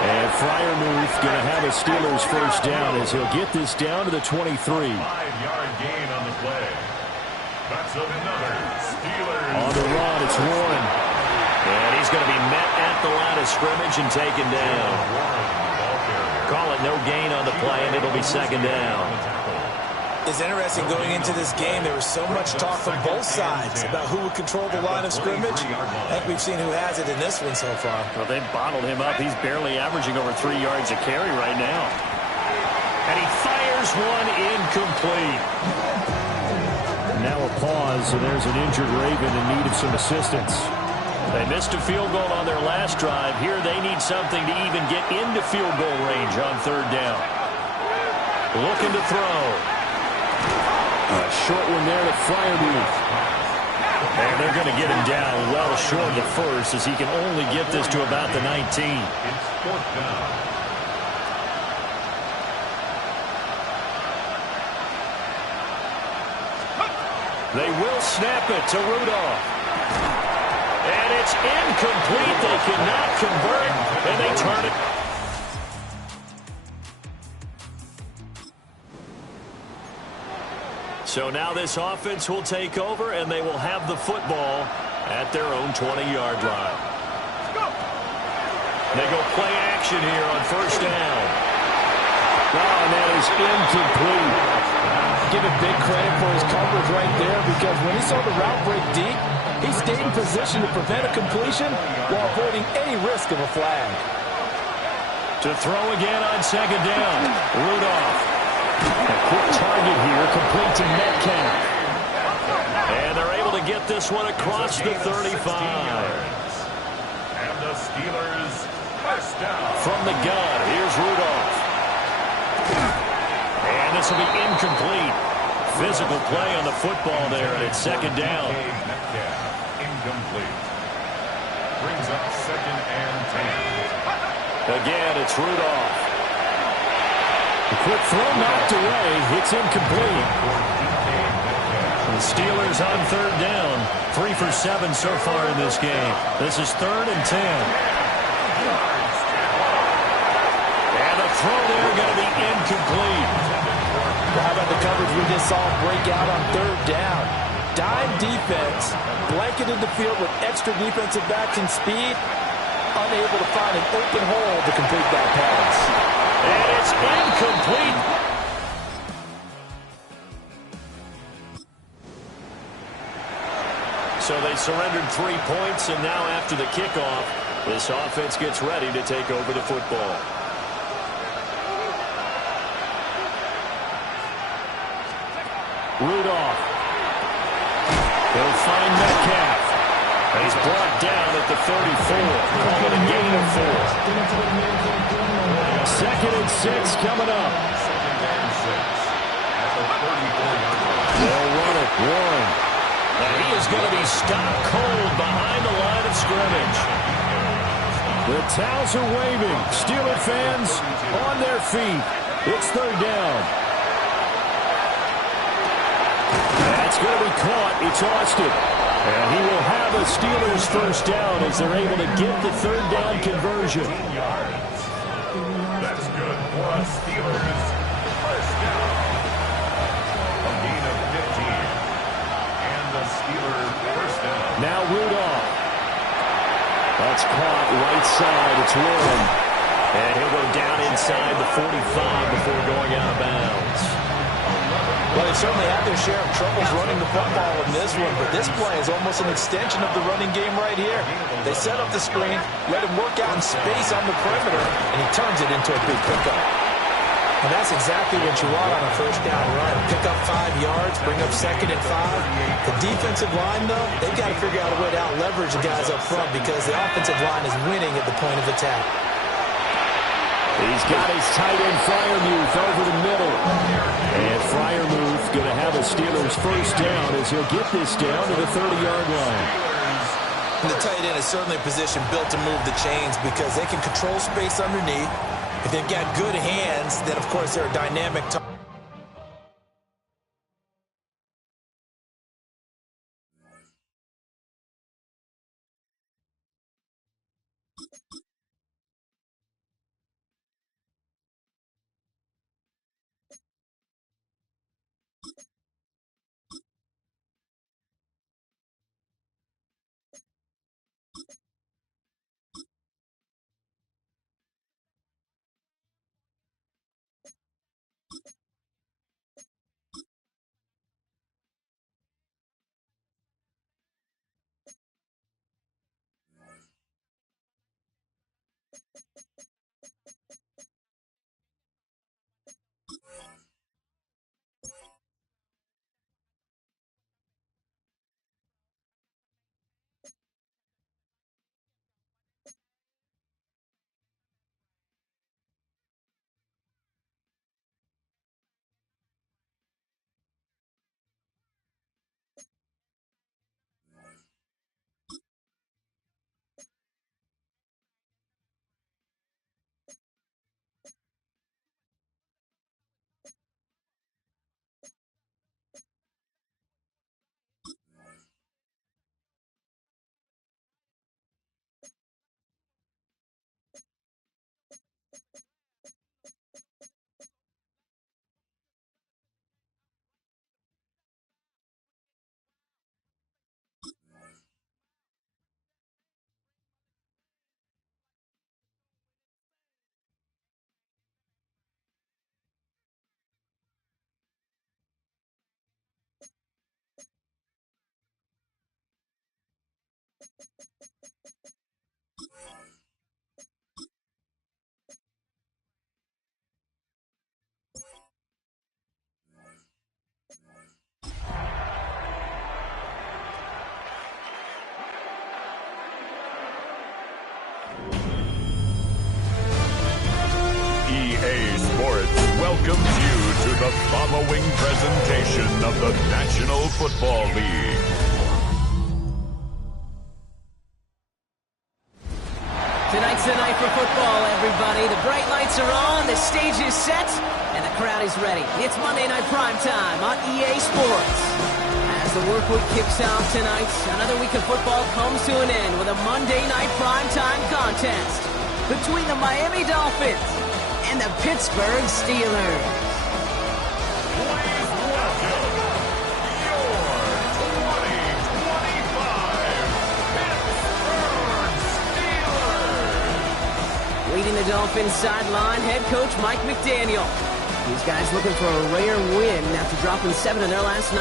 And Freiermuth going to have a Steelers first down as he'll get this down to the 23. 5-yard gain on the play. That's another Steelers. On the run, it's Warren. And he's going to be met at the line of scrimmage and taken down. Call it no gain on the play, and it'll be 2nd down. It's interesting going into this game. There was so much talk from both sides about who would control the line of scrimmage. I think we've seen who has it in this one so far. Well, they've bottled him up. He's barely averaging over 3 yards a carry right now. And he fires one incomplete. Now a pause, and there's an injured Raven in need of some assistance. They missed a field goal on their last drive. Here they need something to even get into field goal range on 3rd down. Looking to throw. A short one there to Freiermuth. And they're going to get him down well short of the first, as he can only get this to about the 19. It's 4th down. They will snap it to Rudolph. And it's incomplete. They cannot convert, and they turn it. So now this offense will take over, and they will have the football at their own 20-yard line. They go play action here on 1st down. Oh, and that is incomplete. Give him big credit for his coverage right there, because when he saw the route break deep, he stayed in position to prevent a completion while avoiding any risk of a flag. To throw again on 2nd down. Rudolph. A quick target here, complete to Metcalf. And they're able to get this one across the 35. And the Steelers first down. From the gun, here's Rudolph. And this will be incomplete. Physical play on the football there, and it's 2nd down. Metcalf, incomplete. Brings up 2nd and 10. Again, it's Rudolph. The quick throw knocked away. It's incomplete. The Steelers on 3rd down. 3 for 7 so far in this game. This is 3rd and 10. And the throw there going to be incomplete. How about the coverage we just saw break out on 3rd down? Dime defense, blanketed the field with extra defensive backs and speed, unable to find an open hole to complete that pass. And it's incomplete. So they surrendered 3 points, and now after the kickoff, this offense gets ready to take over the football. Rudolph. He'll find Metcalf. He's brought down at the 34. Call it a gain of 4. 2nd and 6 coming up. 2nd and 6 at the 34-yard line. They'll run it. Warren. And he is going to be stopped cold behind the line of scrimmage. The towels are waving. Steeler fans on their feet. It's 3rd down. That's going to be caught. It's Austin. And he will have a Steelers 1st down as they're able to get the 3rd down conversion. 15 yards. That's good for a Steelers 1st down. A gain of 15. And the Steelers 1st down. Now Rudolph. That's caught right side. It's Warren. And he'll go down inside the 45 before going out of bounds. Well, they certainly had their share of troubles running the football in this one, but this play is almost an extension of the running game right here. They set up the screen, let him work out in space on the perimeter, and he turns it into a big pickup. And that's exactly what you want on a 1st down run. Pick up 5 yards, bring up 2nd and 5. The defensive line, though, they've got to figure out a way to out-leverage the guys up front because the offensive line is winning at the point of attack. He's got his tight end Freiermuth over the middle. And Freiermuth going to have a Steelers 1st down as he'll get this down to the 30-yard line. The tight end is certainly a position built to move the chains because they can control space underneath. If they've got good hands, then, of course, they're a dynamic target. EA Sports welcomes you to the following presentation of the National Football League. for football, everybody. The bright lights are on, the stage is set, and the crowd is ready. It's Monday Night Primetime on EA Sports. As the work week kicks off tonight, another week of football comes to an end with a Monday Night Primetime contest between the Miami Dolphins and the Pittsburgh Steelers. Leading the Dolphins sideline, head coach Mike McDaniel. These guys looking for a rare win after dropping 7 of their last 9.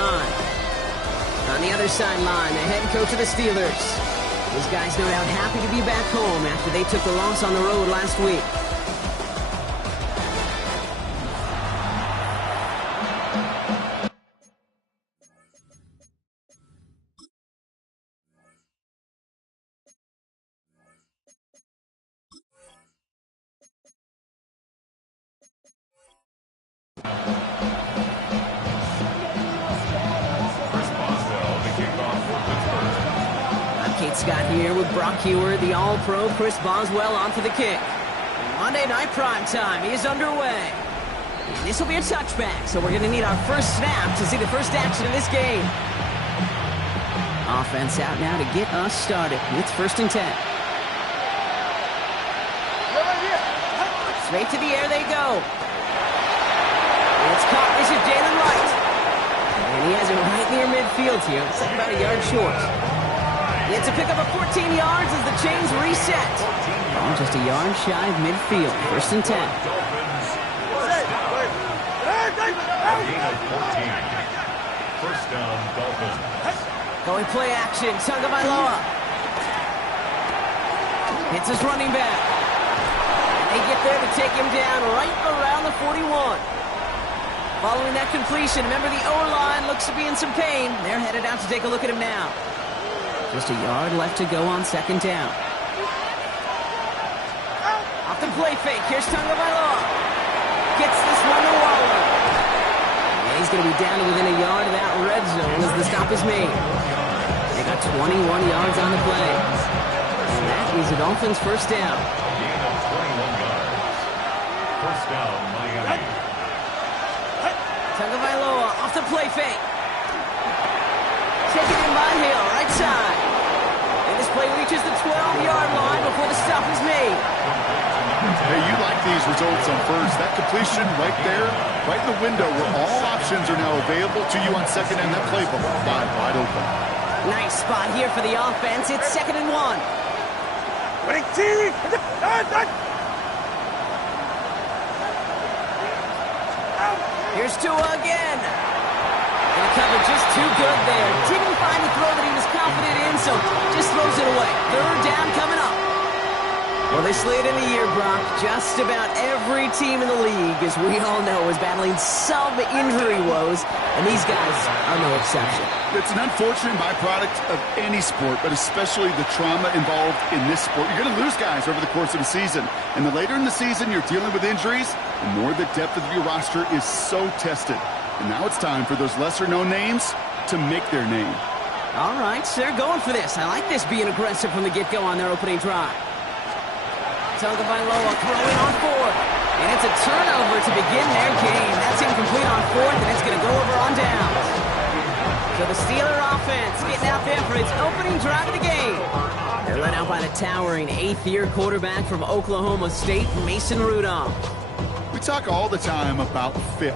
On the other sideline, the head coach of the Steelers. These guys no doubt happy to be back home after they took the loss on the road last week. Scott here with Brock Hewer, the All-Pro Chris Boswell on for the kick. Monday Night Primetime is underway. And this will be a touchback, so we're going to need our first snap to see the first action of this game. Offense out now to get us started. It's 1st and 10. Straight to the air they go. It's caught. This is Jalen Wright. And he has it right near midfield here. It's like about a yard short. It's a pickup of 14 yards as the chains reset. Oh, just a yard shy of midfield. 1st and 10. First down, Dolphins. Going play action. Tagovailoa. Hits his running back. They get there to take him down right around the 41. Following that completion, remember the O-line looks to be in some pain. They're headed out to take a look at him now. Just a yard left to go on 2nd down. Off the play fake. Here's Tagovailoa. Gets this one to Waller. And he's going to be down to within a yard of that red zone as the stop is made. They got 21 yards on the play. And that is the Dolphins' first down. First down, Miami. Tagovailoa off the play fake. Taken in by Hill, right side. And this play reaches the 12-yard line before the stop is made. Hey, you like these results on first. That completion right there, right in the window where all options are now available to you on 2nd and that playbook wide open. Nice spot here for the offense. It's 2nd and 1. Here's Tua again. And the cover just too good there. Didn't find the throw that he was confident in, so just throws it away. 3rd down coming up. Well, this late in the year, Brock, just about every team in the league, as we all know, is battling some injury woes, and these guys are no exception. It's an unfortunate byproduct of any sport, but especially the trauma involved in this sport. You're going to lose guys over the course of the season, and the later in the season you're dealing with injuries, the more the depth of your roster is so tested. And now it's time for those lesser-known names to make their name. All right, they're going for this. I like this being aggressive from the get-go on their opening drive. Tagovailoa throwing on 4th. And it's a turnover to begin their game. That's incomplete on 4th, and it's going to go over on downs. So the Steeler offense getting out there for its opening drive of the game. They're led out by the towering 8th-year quarterback from Oklahoma State, Mason Rudolph. We talk all the time about fit.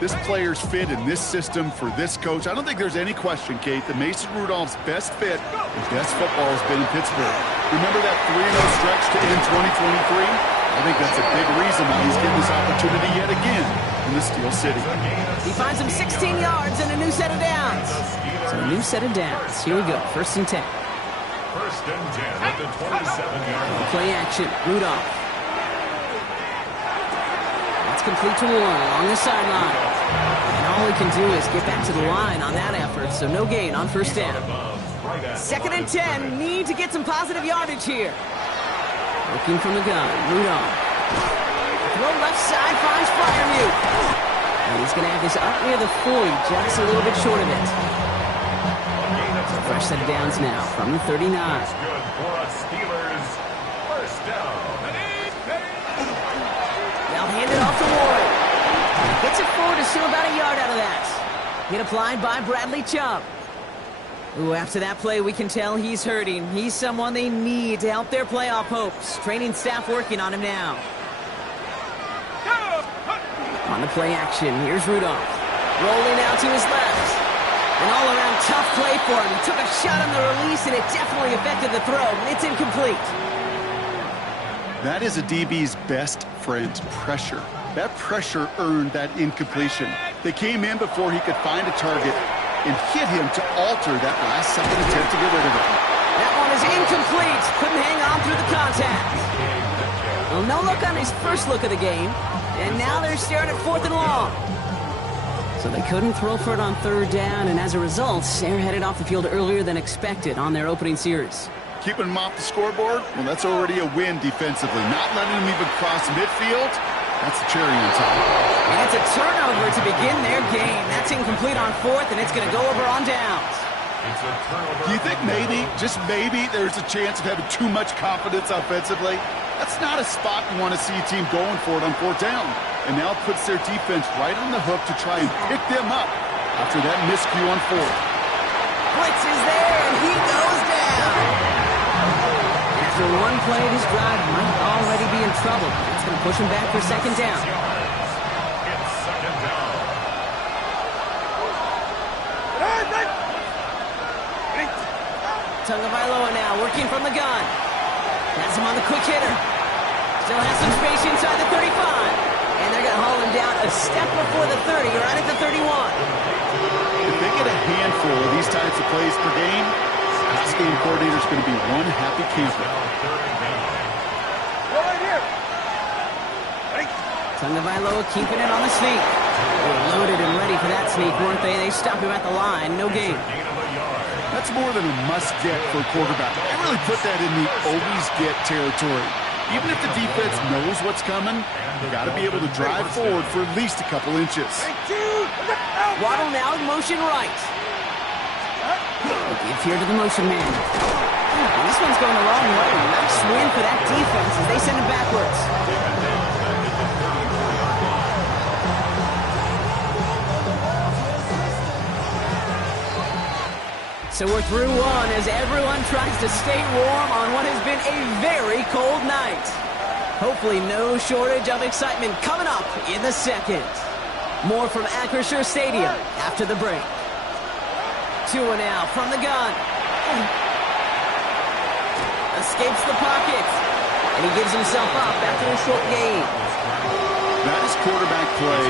This player's fit in this system for this coach. I don't think there's any question, Kate, that Mason Rudolph's best fit and best football has been in Pittsburgh. Remember that 3-0 stretch to end 2023? I think that's a big reason why he's getting this opportunity yet again in the Steel City. He finds him 16 yards and a new set of downs. So a new set of downs. Here we go. 1st and 10. 1st and 10 at the 27-yard line. Play action. Rudolph. That's complete to Warren along the sideline. And all he can do is get back to the line on that effort. So no gain on 1st down. 2nd and 10. Need to get some positive yardage here. Looking from the gun. Rudolph. Throw left side finds Freiermuth. And he's going to have this up near the 40, just a little bit short of it. Fresh set of downs now from the 39. Good for a Steelers First down. Now hand it off to Warren. He gets it forward to still about a yard out of that. Hit applied by Bradley Chubb. Ooh, after that play, we can tell he's hurting. He's someone they need to help their playoff hopes. Training staff working on him now. On the play action, here's Rudolph. Rolling out to his left. An all-around tough play for him. He took a shot on the release, and it definitely affected the throw. It's incomplete. That is a DB's best friend, pressure. That pressure earned that incompletion. They came in before he could find a target and hit him to alter that last-second attempt to get rid of it. That one is incomplete. Couldn't hang on through the contact. Well, no look on his first look of the game. And now they're staring at 4th and long. So they couldn't throw for it on 3rd down, and as a result, they're headed off the field earlier than expected on their opening series. Keeping him off the scoreboard? Well, that's already a win defensively. Not letting him even cross midfield, that's the cherry on top. And it's a turnover to begin their game. That's incomplete on 4th, and it's going to go over on downs. Do you think maybe, just maybe, there's a chance of having too much confidence offensively? That's not a spot you want to see a team going for it on 4th down. And now it puts their defense right on the hook to try and pick them up after that miscue on 4th. Blitz is there, and he goes down. After one play, this drive might already be in trouble. It's going to push him back for 2nd down. It's 2nd down. Tagovailoa now working from the gun. Has him on the quick hitter. Still has some space inside the 35. And they're going to haul him down a step before the 30, right at the 31. If they get a handful of these types of plays per game, pass game coordinator's going to be one happy camper. Tagovailoa keeping it on the sneak. They were loaded and ready for that sneak, weren't they? They stopped him at the line. No gain. That's more than a must-get for a quarterback. I really put that in the always-get territory. Even if the defense knows what's coming, they've got to be able to drive forward for at least a couple inches. Waddle now in motion right. Give here to the motion man. And this one's going the wrong way. Nice win for that defense as they send him backwards. So we're through one as everyone tries to stay warm on what has been a very cold night. Hopefully no shortage of excitement coming up in the 2nd. More from Acrisure Stadium after the break. Tua now from the gun. Escapes the pocket. And he gives himself up after a short gain. That is quarterback play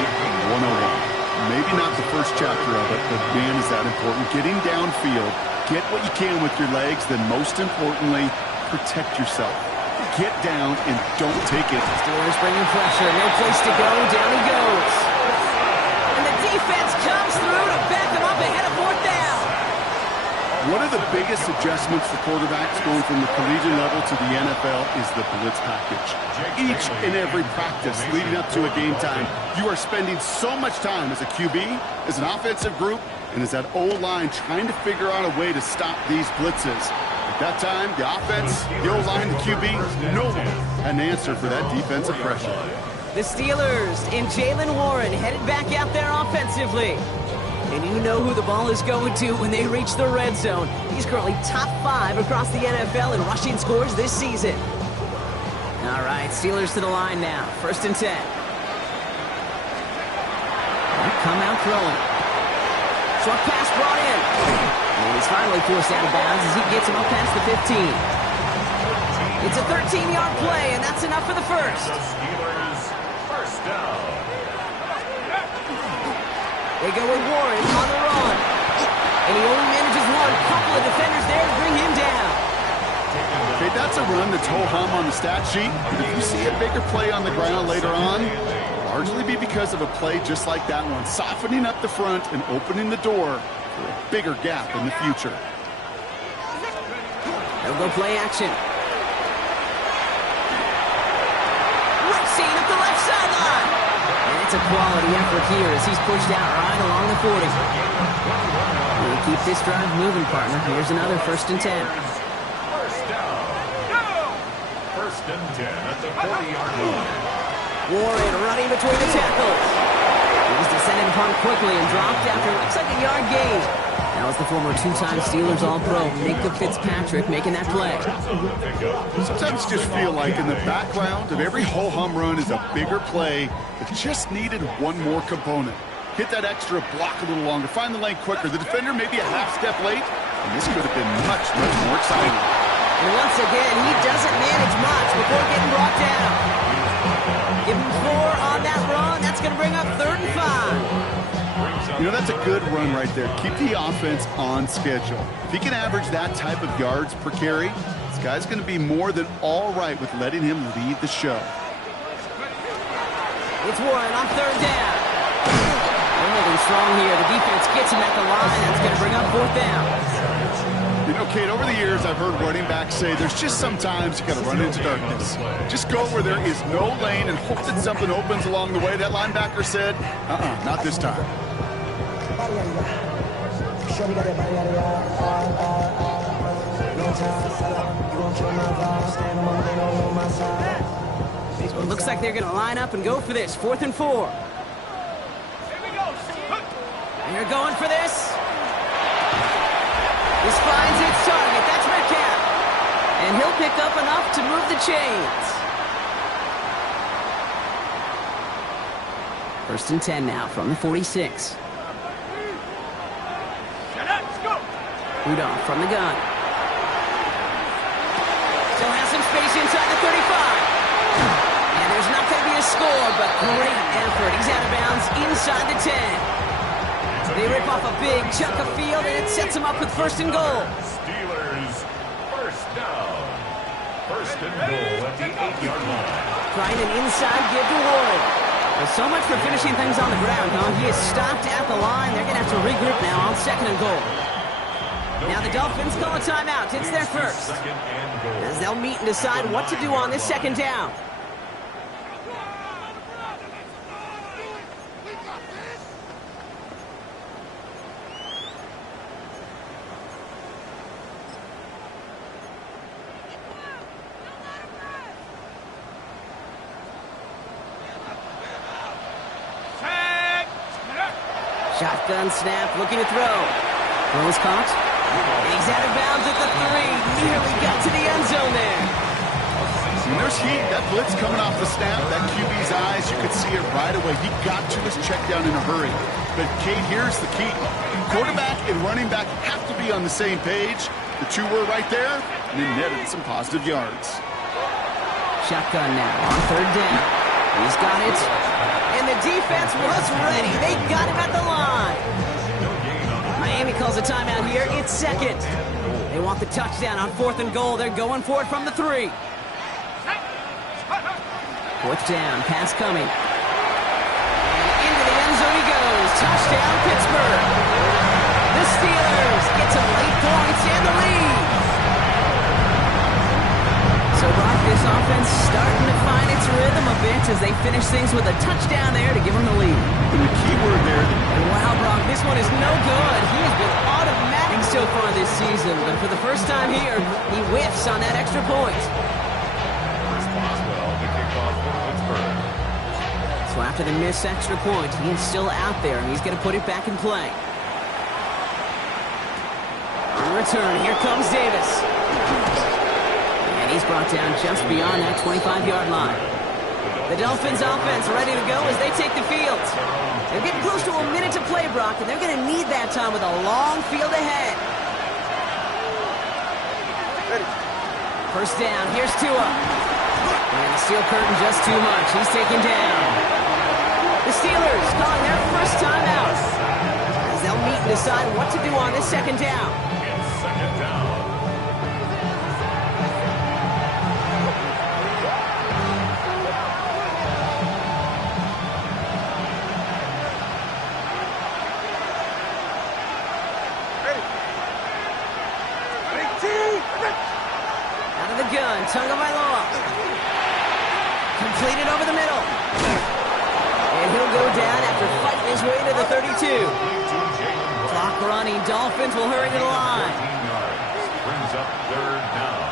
101. Maybe not the first chapter of it, but man, is that important. Getting downfield, get what you can with your legs, then most importantly, protect yourself. Get down and don't take it. Steelers bringing pressure, no place to go, down he goes. And the defense comes through to back him up ahead of 4th down. One of the biggest adjustments for quarterbacks going from the collegiate level to the NFL is the blitz package. Each and every practice leading up to a game time, you are spending so much time as a QB, as an offensive group, and as that O-line trying to figure out a way to stop these blitzes. At that time, the offense, the O-line, the QB, no one had an answer for that defensive pressure. The Steelers and Jaylen Warren headed back out there offensively. And you know who the ball is going to when they reach the red zone. He's currently top 5 across the NFL in rushing scores this season. All right, Steelers to the line now. 1st and 10. They come out throwing. Short pass brought in. And he's finally forced out of bounds as he gets him up past the 15. It's a 13-yard play, and that's enough for the first. The Steelers, first down. They go with Warren on the run. And he only manages one. Couple of defenders there to bring him down. Okay, that's a run that's ho-hum on the stat sheet. But if you see a bigger play on the ground later on, largely be because of a play just like that one, softening up the front and opening the door for a bigger gap in the future. They'll go play action. Racing up the left sideline. And it's a quality effort here as he's pushed out right along the 40. We'll keep this drive moving, partner. Here's another 1st and 10. First down. First First and 10 at the 40-yard line. Warren running between the tackles. He was descended upon quickly and dropped after looks like a yard gain. That was the former two-time Steelers All-Pro, Minka Fitzpatrick, making that play. Sometimes you just feel like in the background of every ho-hum run is a bigger play that just needed one more component. Hit that extra block a little longer, find the lane quicker. The defender may be a half step late, and this could have been much, much more exciting. And once again, he doesn't manage much before getting brought down. Give him 4 on that run. That's going to bring up 3rd and 5. You know, that's a good run right there. Keep the offense on schedule. If he can average that type of yards per carry, this guy's going to be more than all right with letting him lead the show. It's Warren on 3rd down. They're holding strong here. The defense gets him at the line. That's going to bring up 4th down. You know, Kate, over the years, I've heard running backs say there's just sometimes you got to run into darkness. Just go where there is no lane and hope that something opens along the way. That linebacker said, not this time. So it looks like they're going to line up and go for this. 4th and 4. They're going for this. This finds its target. That's Metcalf. And he'll pick up enough to move the chains. 1st and 10 now from the 46. Rudolph from the gun. Still has some space inside the 35. And there's not going to be a score, but great effort. He's out of bounds inside the 10. They rip off a big chunk of field, and it sets them up with 1st and goal. Steelers, 1st down. 1st and goal at the 8-yard line. Trying an inside give to Warren. There's so much for finishing things on the ground, huh? He is stopped at the line. They're going to have to regroup now on 2nd and goal. Now the Dolphins call a timeout. It's their first. As they'll meet and decide what to do on this 2nd down. Shotgun snap, looking to throw. Throw is caught. And he's out of bounds at the 3. Nearly got to the end zone there. And there's heat. That blitz coming off the snap, that QB's eyes, you could see it right away. He got to his check down in a hurry. But, Kate, here's the key. Quarterback and running back have to be on the same page. The two were right there, and then netted some positive yards. Shotgun now on 3rd down. He's got it. And the defense was ready. They got him at the line. Miami calls a timeout here. It's 2nd. They want the touchdown on 4th and goal. They're going for it from the 3. 4th down. Pass coming. And into the end zone he goes. Touchdown, Pittsburgh. The Steelers get some late points and the lead. So, Brock, this offense starting to find its rhythm a bit as they finish things with a touchdown there to give them the lead. And the key word there. And wow, Brock, this one is no good. He has been automatic so far this season, but for the first time here, he whiffs on that extra point. So after the missed extra point, he is still out there, and he's going to put it back in play. In return, here comes Davis. And he's brought down just beyond that 25-yard line. The Dolphins offense ready to go as they take the field. They're getting close to a minute to play, Brock, and they're going to need that time with a long field ahead. First down, here's Tua. And the steel curtain just too much. He's taken down. The Steelers calling their first timeout as they'll meet and decide what to do on this 2nd down. It's 2nd down. Out of the gun, Tagovailoa. Completed over the middle. And he'll go down after fighting his way to the 32. Clock running. Dolphins will hurry to the line. Brings up 3rd down.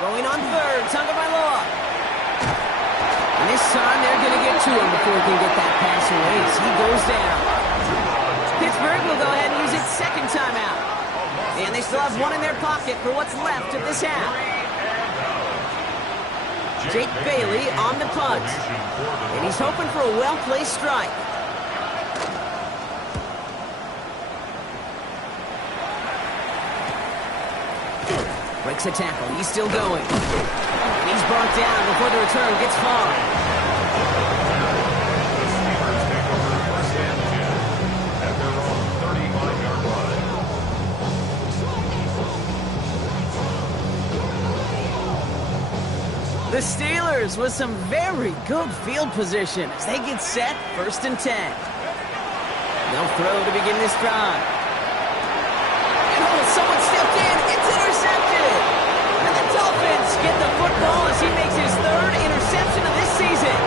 Throwing on 3rd. Tagovailoa. And this time they're going to get to him before he can get that pass away as he goes down. Pittsburgh will go ahead and use its second timeout. And they still have one in their pocket for what's left of this half. Jake Bailey on the punt. And he's hoping for a well-placed strike. Breaks a tackle. He's still going. And he's brought down before the return gets far. The Steelers take over first and 10 at their own 35-yard line. The Steelers with some very good field position as they get set, 1st and 10. They'll throw to begin this drive. And someone stepped in. It's intercepted. And the Dolphins get the football as he makes his 3rd interception of this season.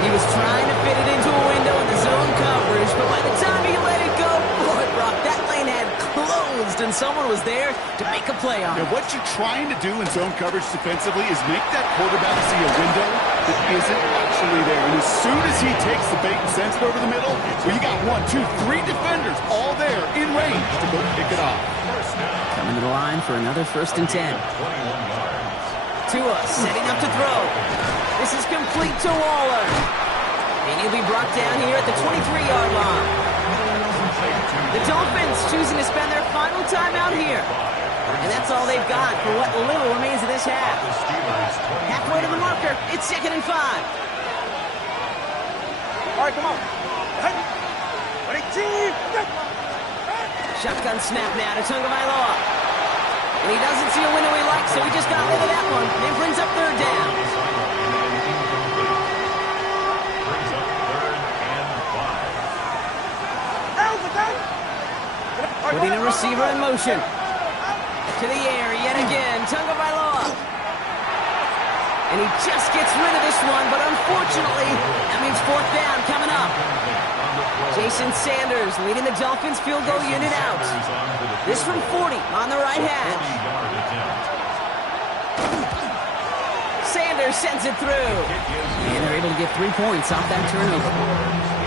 He was trying to fit it into a window in the zone coverage, but by the time he let it go, boy, Brock, that lane had closed and someone was there to make a play on it. What you're trying to do in zone coverage defensively is make that quarterback see a window that isn't actually there. And as soon as he takes the bait and sends it over the middle, well, you got 1, 2, 3 defenders all there in range to go pick it off. Coming to the line for another 1st and 10. Tua setting up to throw. This is complete to Waller. And he'll be brought down here at the 23-yard line. The Dolphins choosing to spend their final timeout here. And that's all they've got for what little remains of this half. Halfway to the marker, it's 2nd and 5. All right, come on. Shotgun snap now to Tagovailoa. And he doesn't see a window he likes, so he just got rid of that one. And brings up 3rd down. Putting a receiver in motion. To the air yet again, Tagovailoa. And he just gets rid of this one, but unfortunately, that means 4th down coming up. Jason Sanders leading the Dolphins field goal unit out. This from 40 on the right hash. Sanders sends it through. And they're able to get 3 points off that turnover.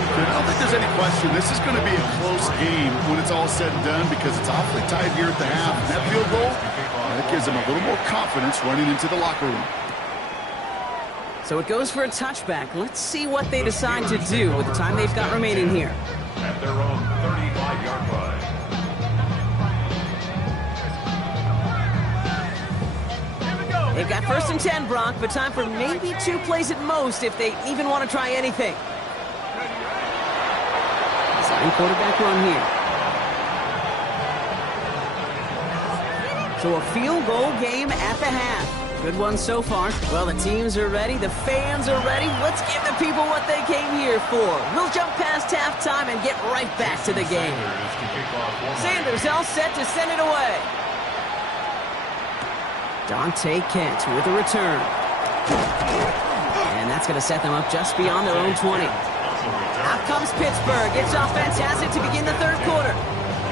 I don't think there's any question. This is going to be a close game when it's all said and done because it's awfully tight here at the half. And that field goal, that gives them a little more confidence running into the locker room. So it goes for a touchback. Let's see what they decide to do with the time they've got remaining here. At their own 35-yard line. They've got 1st and 10, Brock, but time for maybe 2 plays at most if they even want to try anything. Design quarterback run here. So a field goal game at the half. Good one so far. Well, the teams are ready. The fans are ready. Let's give the people what they came here for. We'll jump past halftime and get right back to the game. Sanders all set to send it away. Dante Kent with a return. And that's going to set them up just beyond their own 20. Out comes Pittsburgh. It's offense has it to begin the 3rd quarter.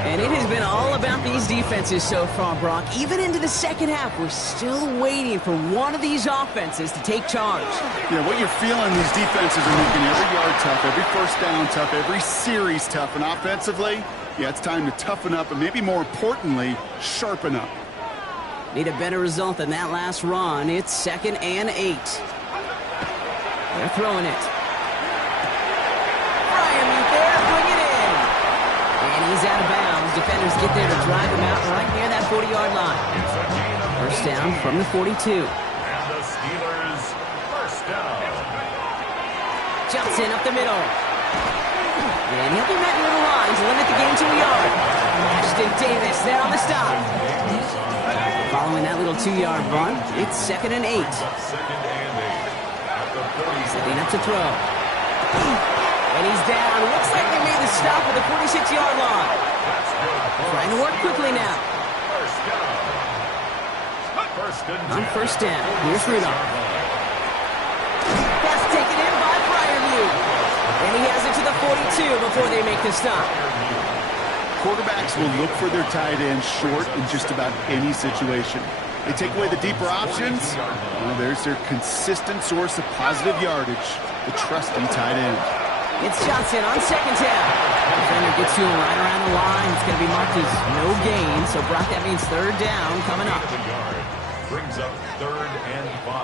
And it has been all about these defenses so far, Brock. Even into the 2nd half, we're still waiting for one of these offenses to take charge. Yeah, what you're feeling, these defenses are making every yard tough, every 1st down tough, every series tough. And offensively, yeah, it's time to toughen up and maybe more importantly, sharpen up. Need a better result than that last run. It's 2nd and 8. They're throwing it. He's out of bounds. Defenders get there to drive him out right near that 40-yard line. 1st down from the 42. And the Steelers, 1st down. Johnson up the middle. And he'll be met near the line to limit the game to a yard. Ashton Davis there on the stop. Following that little 2-yard run, it's 2nd and 8. Setting up to throw. And he's down. Looks like they made the stop at the 46-yard line. Trying to work quickly now. On 1st down, here's Rudolph. Pass taken in by Freiermuth. And he has it to the 42 before they make the stop. Quarterbacks will look for their tight end short in just about any situation. They take away the deeper options. Well, there's their consistent source of positive yardage, the trusty tight end. It's Johnson on second down. Defender gets to him right around the line. It's going to be marked as no gain. So, Brock, that means third down coming up. Brings up 3rd and 5.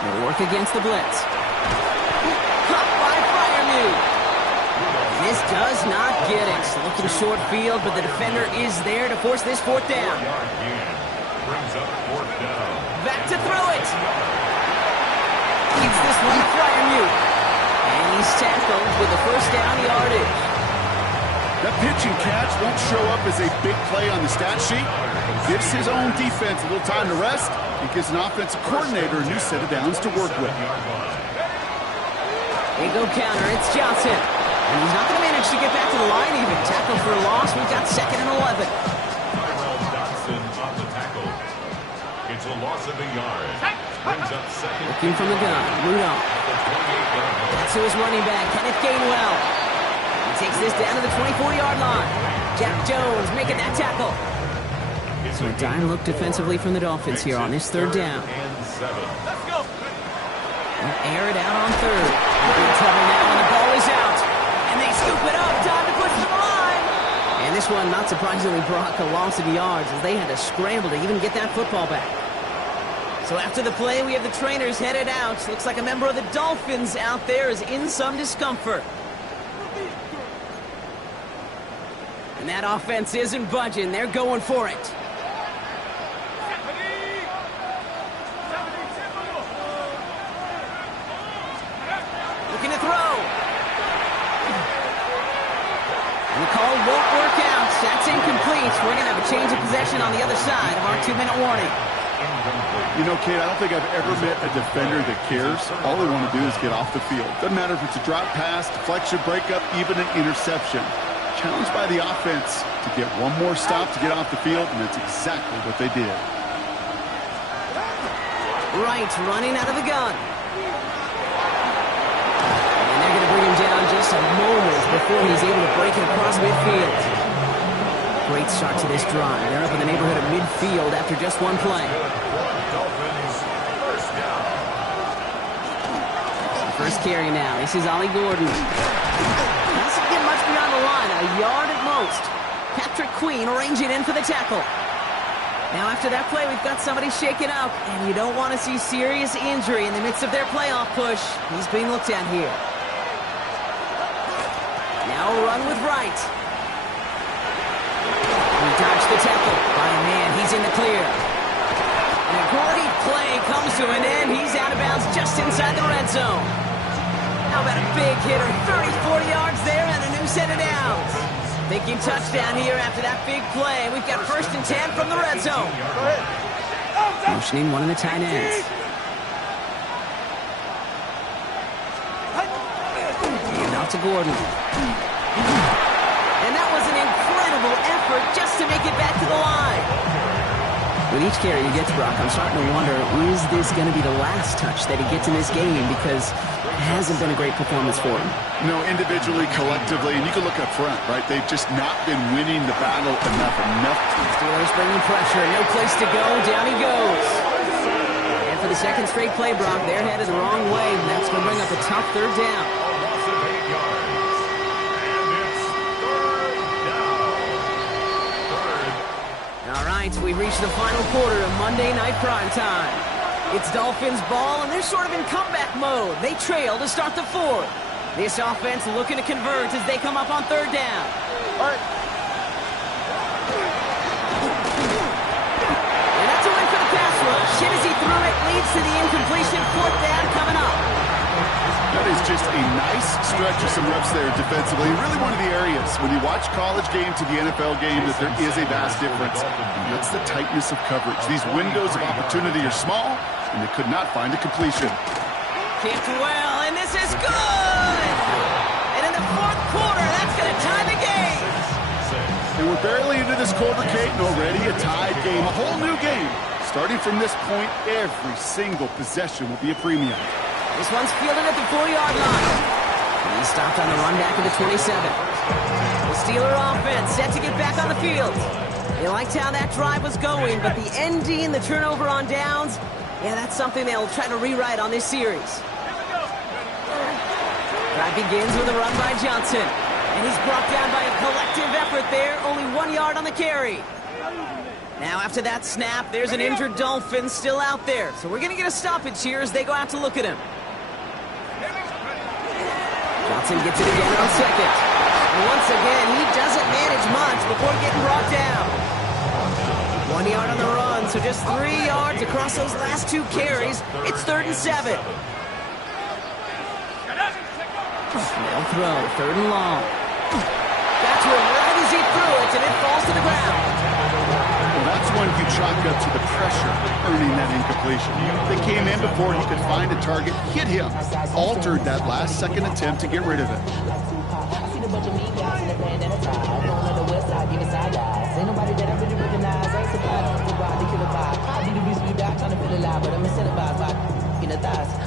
They'll work against the blitz. Caught by Freiermuth. This does not get it. Looking short field, but the defender is there to force this 4th down. Brings up 4th down. Back to throw it. Keeps this one Freiermuth. And he's tackled with the 1st down yardage. That pitch and catch won't show up as a big play on the stat sheet. Gives his own defense a little time to rest. It gives an offensive coordinator a new set of downs to work with. They go counter. It's Johnson. And he's not going to manage to get back to the line even. Tackle for a loss. We've got 2nd and 11. Dotson on the tackle. It's a loss of a yard. Brings up 2nd. Looking from the gun. Rudolph. That's to his running back, Kenneth Gainwell. He takes this down to the 24-yard line. Jack Jones making that tackle. So a dime look defensively from the Dolphins here on this 3rd down. Let's go. They'll air it out on 3rd. They're in trouble now, and the ball is out. And they scoop it up. Time to push to the line. And this one, not surprisingly, Brock, a loss of yards as they had to scramble to even get that football back. So after the play, we have the trainers headed out. Looks like a member of the Dolphins out there is in some discomfort. And that offense isn't budging. They're going for it. Looking to throw. And the call won't work out. That's incomplete. We're going to have a change of possession on the other side of our 2-minute warning. You know, Kate, I don't think I've ever met a defender that cares. All they want to do is get off the field. Doesn't matter if it's a drop pass, deflection, breakup, even an interception. Challenged by the offense to get one more stop to get off the field, and that's exactly what they did. Right, running out of the gun. And they're going to bring him down just a moment before he's able to break it across midfield. Great start to this drive. They're up in the neighborhood of midfield after just one play. First carry now. This is Ollie Gordon. Doesn't get much beyond the line. A yard at most. Patrick Queen arranging in for the tackle. Now after that play, we've got somebody shaken up. And you don't want to see serious injury in the midst of their playoff push. He's being looked at here. Now a run with Wright. He dodged the tackle by a man. He's in the clear. And a great play comes to an end. He's out of bounds just inside the red zone. How about a big hitter? 30, 40 yards there and a new set of downs. Thinking touchdown here after that big play. We've got 1st and 10 from the red zone. Motioning one of the tight ends. And out to Gordon. And that was an incredible effort just to make it back to the line. With each carry he gets, Brock, I'm starting to wonder, is this going to be the last touch that he gets in this game? Because it hasn't been a great performance for him. No, individually, collectively, and you can look up front, right? They've just not been winning the battle enough. Steelers bringing pressure. No place to go. Down he goes. And for the 2nd straight play, Brock, they're headed the wrong way. And that's going to bring up a tough 3rd down. All right, we've reached the final quarter of Monday Night Primetime. It's Dolphins ball, and they're sort of in comeback mode. They trail to start the 4th. This offense looking to convert as they come up on 3rd down. And that's a win for the pass rush. Hit as he threw it, leads to the incompletion. 4th down coming up. That is just a nice stretch of some reps there defensively. Really one of the areas when you watch college game to the NFL game that there is a vast difference. And that's the tightness of coverage. These windows of opportunity are small, and they could not find a completion. Kicked well, and this is good! And in the 4th quarter, that's going to tie the game. And we're barely into this quarter, Kate, and already a tied game, a whole new game. Starting from this point, every single possession will be a premium. This one's fielded at the 4-yard line. And he's stopped on the run back of the 27. The Steeler offense set to get back on the field. They liked how that drive was going, but the ND and the turnover on downs, yeah, that's something they'll try to rewrite on this series. Drive begins with a run by Johnson. And he's brought down by a collective effort there. Only 1 yard on the carry. Now after that snap, there's an injured Dolphin still out there. So we're going to get a stoppage here as they go out to look at him. Johnson gets it again on second. And once again, he doesn't manage much before getting brought down. 1 yard on the run, so just 3 yards across those last 2 carries. It's 3rd and 7. They'll throw, 3rd and long. That's where right as he threw it, and it falls to the ground. Well, that's when you chalk up to the pressure, earning that incompletion. They came in before he could find a target, hit him, altered that last-second attempt to get rid of it.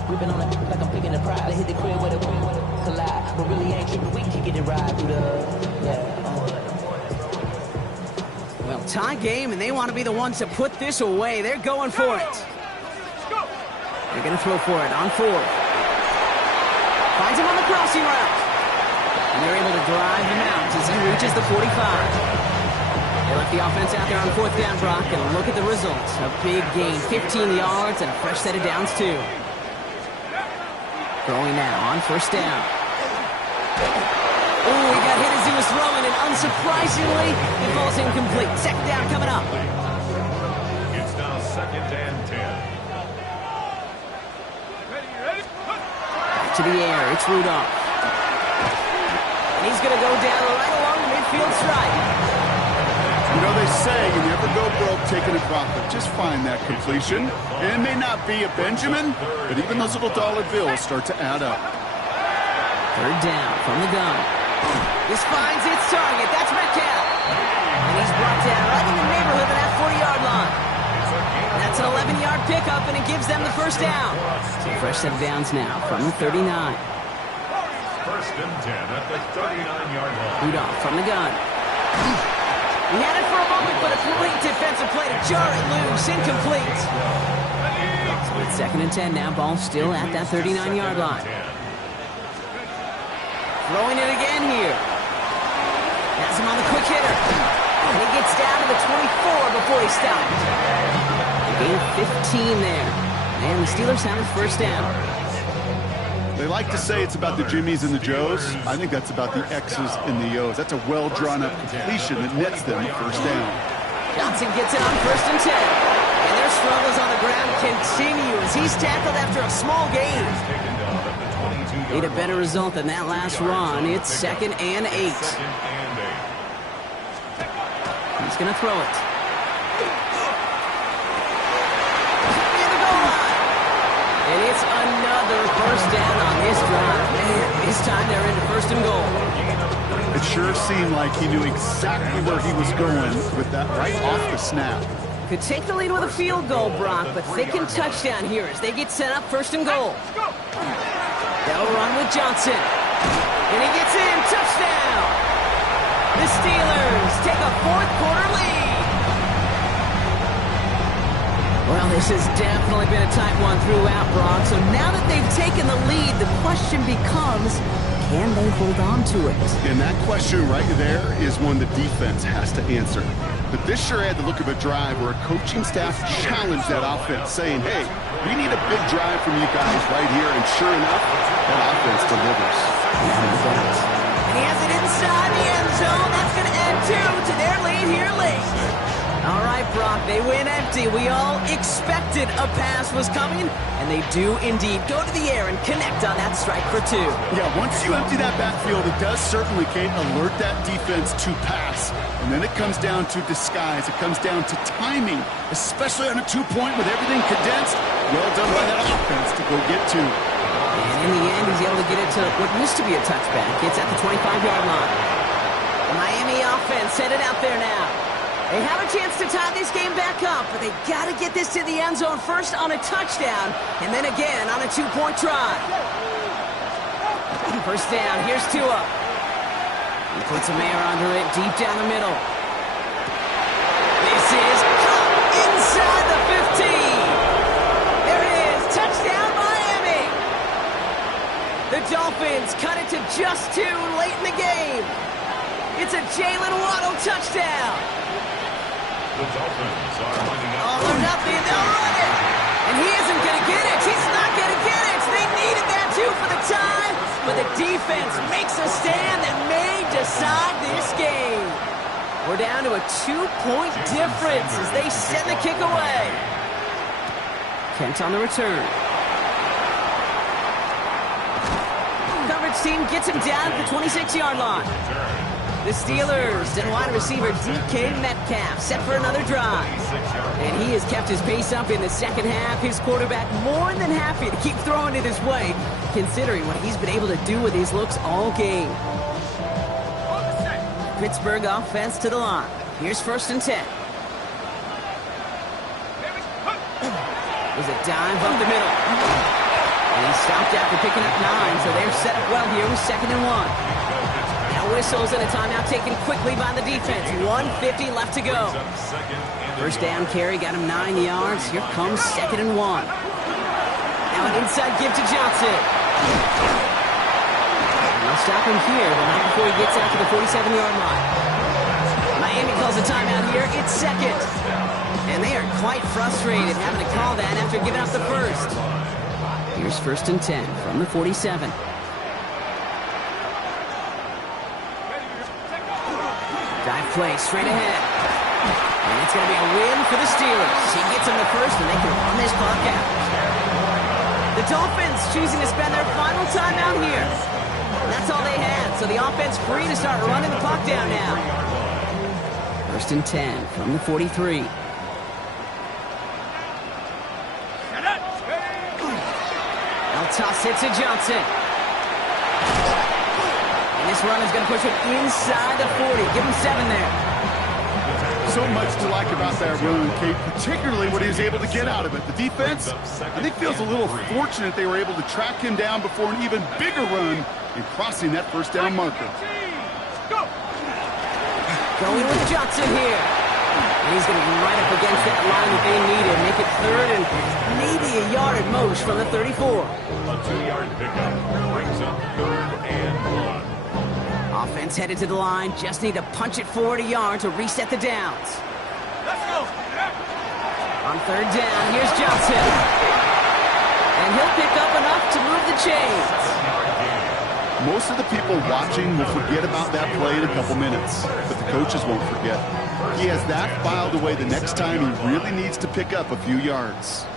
We've been on it like I'm picking a pride. I hit the crib with a collide, but really ain't tripping. We can get it right through the Well, tie game, and they want to be the ones to put this away. They're going for it. They're going to throw for it on 4. Finds him on the crossing route. And they're able to drive him out as he reaches the 45. They left the offense out there on 4th down, Brock, and look at the results. A big gain, 15 yards, and a fresh set of downs, too. Throwing now on 1st down. Oh, he got hit as he was throwing, and unsurprisingly, it falls incomplete. 2nd down coming up. It's now 2nd and 10. Back to the air, it's Rudolph. And he's going to go down right along the midfield stripe. You know, they say you never go broke taking a profit. Just find that completion. And it may not be a Benjamin, but even those little dollar bills start to add up. 3rd down from the gun. This finds its target. That's Metcalf. And he's brought down right in the neighborhood of that 40-yard line. That's an 11-yard pickup, and it gives them the 1st down. So fresh set of downs now from the 39. 1st and 10 at the 39-yard line. Rudolph from the gun. He had it for a moment, but a great defensive play to jar it loose. Incomplete. So it's 2nd and 10 now. Ball still at that 39-yard line. Throwing it again here. Has him on the quick hitter. And he gets down to the 24 before he stopped. Gain 15 there. And the Steelers have a 1st down. They like to say it's about the Jimmies and the Joes. I think that's about the X's and the O's. That's a well-drawn-up completion that nets them a 1st down. Johnson gets it on 1st and 10. And their struggles on the ground continue as he's tackled after a small gain. Need a better result than that last run. It's 2nd and 8. He's going to throw it. And it's another 1st down on this drive. Man, this time they're into 1st and goal. It sure seemed like he knew exactly where he was going with that right off the snap. Could take the lead with a field goal, Brock, but thinking touchdown here as they get set up 1st and goal. They'll run with Johnson. And he gets in. Touchdown! The Steelers take a 4th quarter lead. Well, this has definitely been a tight one throughout, Brock. So now that they've taken the lead, the question becomes, can they hold on to it? And that question right there is one the defense has to answer. But this sure had the look of a drive where a coaching staff challenged that offense, saying, hey, we need a big drive from you guys right here. And sure enough, that offense delivers. And he has it inside the end zone. That's going to add 2 to their lead here late. All right, Brock, they win empty. We all expected a pass was coming, and they do indeed go to the air and connect on that strike for 2. Yeah, once you empty that backfield, it does certainly, Kate, alert that defense to pass. And then it comes down to disguise. It comes down to timing, especially on a 2-point with everything condensed. Well done by that offense to go get 2. And in the end, he's able to get it to what used to be a touchback. It's at the 25-yard line. The Miami offense headed out there now. They have a chance to tie this game back up, but they got to get this to the end zone first on a touchdown, and then again on a 2-point try. 1st down, here's Tua. He puts a man under it deep down the middle. Dolphins cut it to just 2 late in the game. It's a Jalen Waddle touchdown. The Dolphins are lining up. All or nothing, they'll run it. And he isn't going to get it. He's not going to get it. They needed that too for the time. But the defense makes a stand that may decide this game. We're down to a 2-point difference as they send the kick away. Kent on the return. Coverage team gets him down at the 26-yard line. The Steelers and wide receiver DK Metcalf set for another drive. And he has kept his pace up in the second half. His quarterback more than happy to keep throwing it his way, considering what he's been able to do with his looks all game. Pittsburgh offense to the line. Here's 1st and 10. There's a dive up the middle. And he stopped after picking up 9, so they're set up well here with 2nd and 1. Now whistles and a timeout taken quickly by the defense. 1:50 left to go. First down carry got him 9 yards. Here comes 2nd and 1. Now an inside give to Johnson. They'll stop him here, but not before he gets out to the 47-yard line. Miami calls a timeout here. It's 2nd. And they are quite frustrated having to call that after giving up the first. Here's 1st and 10 from the 47. Dive play straight ahead. And it's going to be a win for the Steelers. He gets them the first, and they can run this clock out. The Dolphins choosing to spend their final timeout here. That's all they had, so the offense free to start running the clock down now. 1st and 10 from the 43. They'll toss it to Johnson. And this run is going to push it inside the 40. Give him 7 there. So much to like about that run, Kate, particularly what he was able to get out of it. The defense, I think, feels a little fortunate they were able to track him down before an even bigger run and crossing that 1st down marker. Going with Johnson here. And he's going to be right up against that line that they need to make it 3rd and maybe a yard at most from the 34. A 2-yard pickup brings up 3rd and 1. Offense headed to the line. Just need to punch it forward a yard to reset the downs. Let's go. On 3rd down, here's Johnson. And he'll pick up enough to move the chains. Most of the people watching will forget about that play in a couple minutes, but the coaches won't forget. He has that filed away the next time he really needs to pick up a few yards.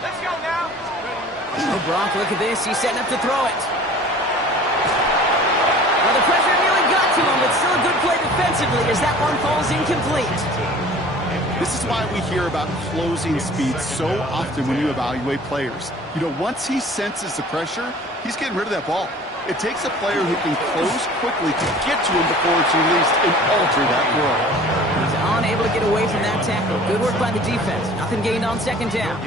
Let's go now. Oh, Brock, look at this. He's setting up to throw it. Well, the pressure nearly got to him, but still a good play defensively as that one falls incomplete. This is why we hear about closing speed so often when you evaluate players. You know, once he senses the pressure, he's getting rid of that ball. It takes a player who can close quickly to get to him before it's released and alter that throw. He's unable to get away from that tackle. Good work by the defense. Nothing gained on 2nd down.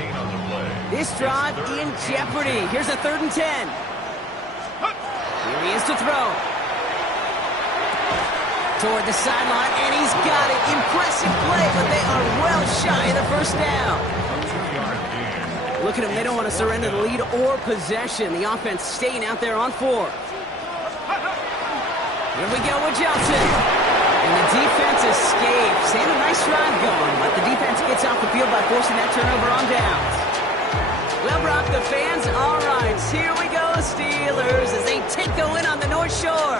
This drive in jeopardy. Here's a 3rd and 10. Here he is to throw. Toward the sideline, and he's got it. Impressive play, but they are well shy of the 1st down. Look at them. They don't want to surrender the lead or possession. The offense staying out there on 4. Here we go with Johnson. And the defense escapes. They had a nice drive going, but the defense gets off the field by forcing that turnover on downs. Well, Brock, the fans, all right. Here we go, Steelers, as they take the win on the North Shore.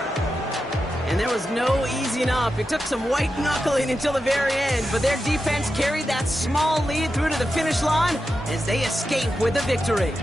And there was no easing up. It took some white knuckling until the very end, but their defense carried that small lead through to the finish line as they escape with the victory.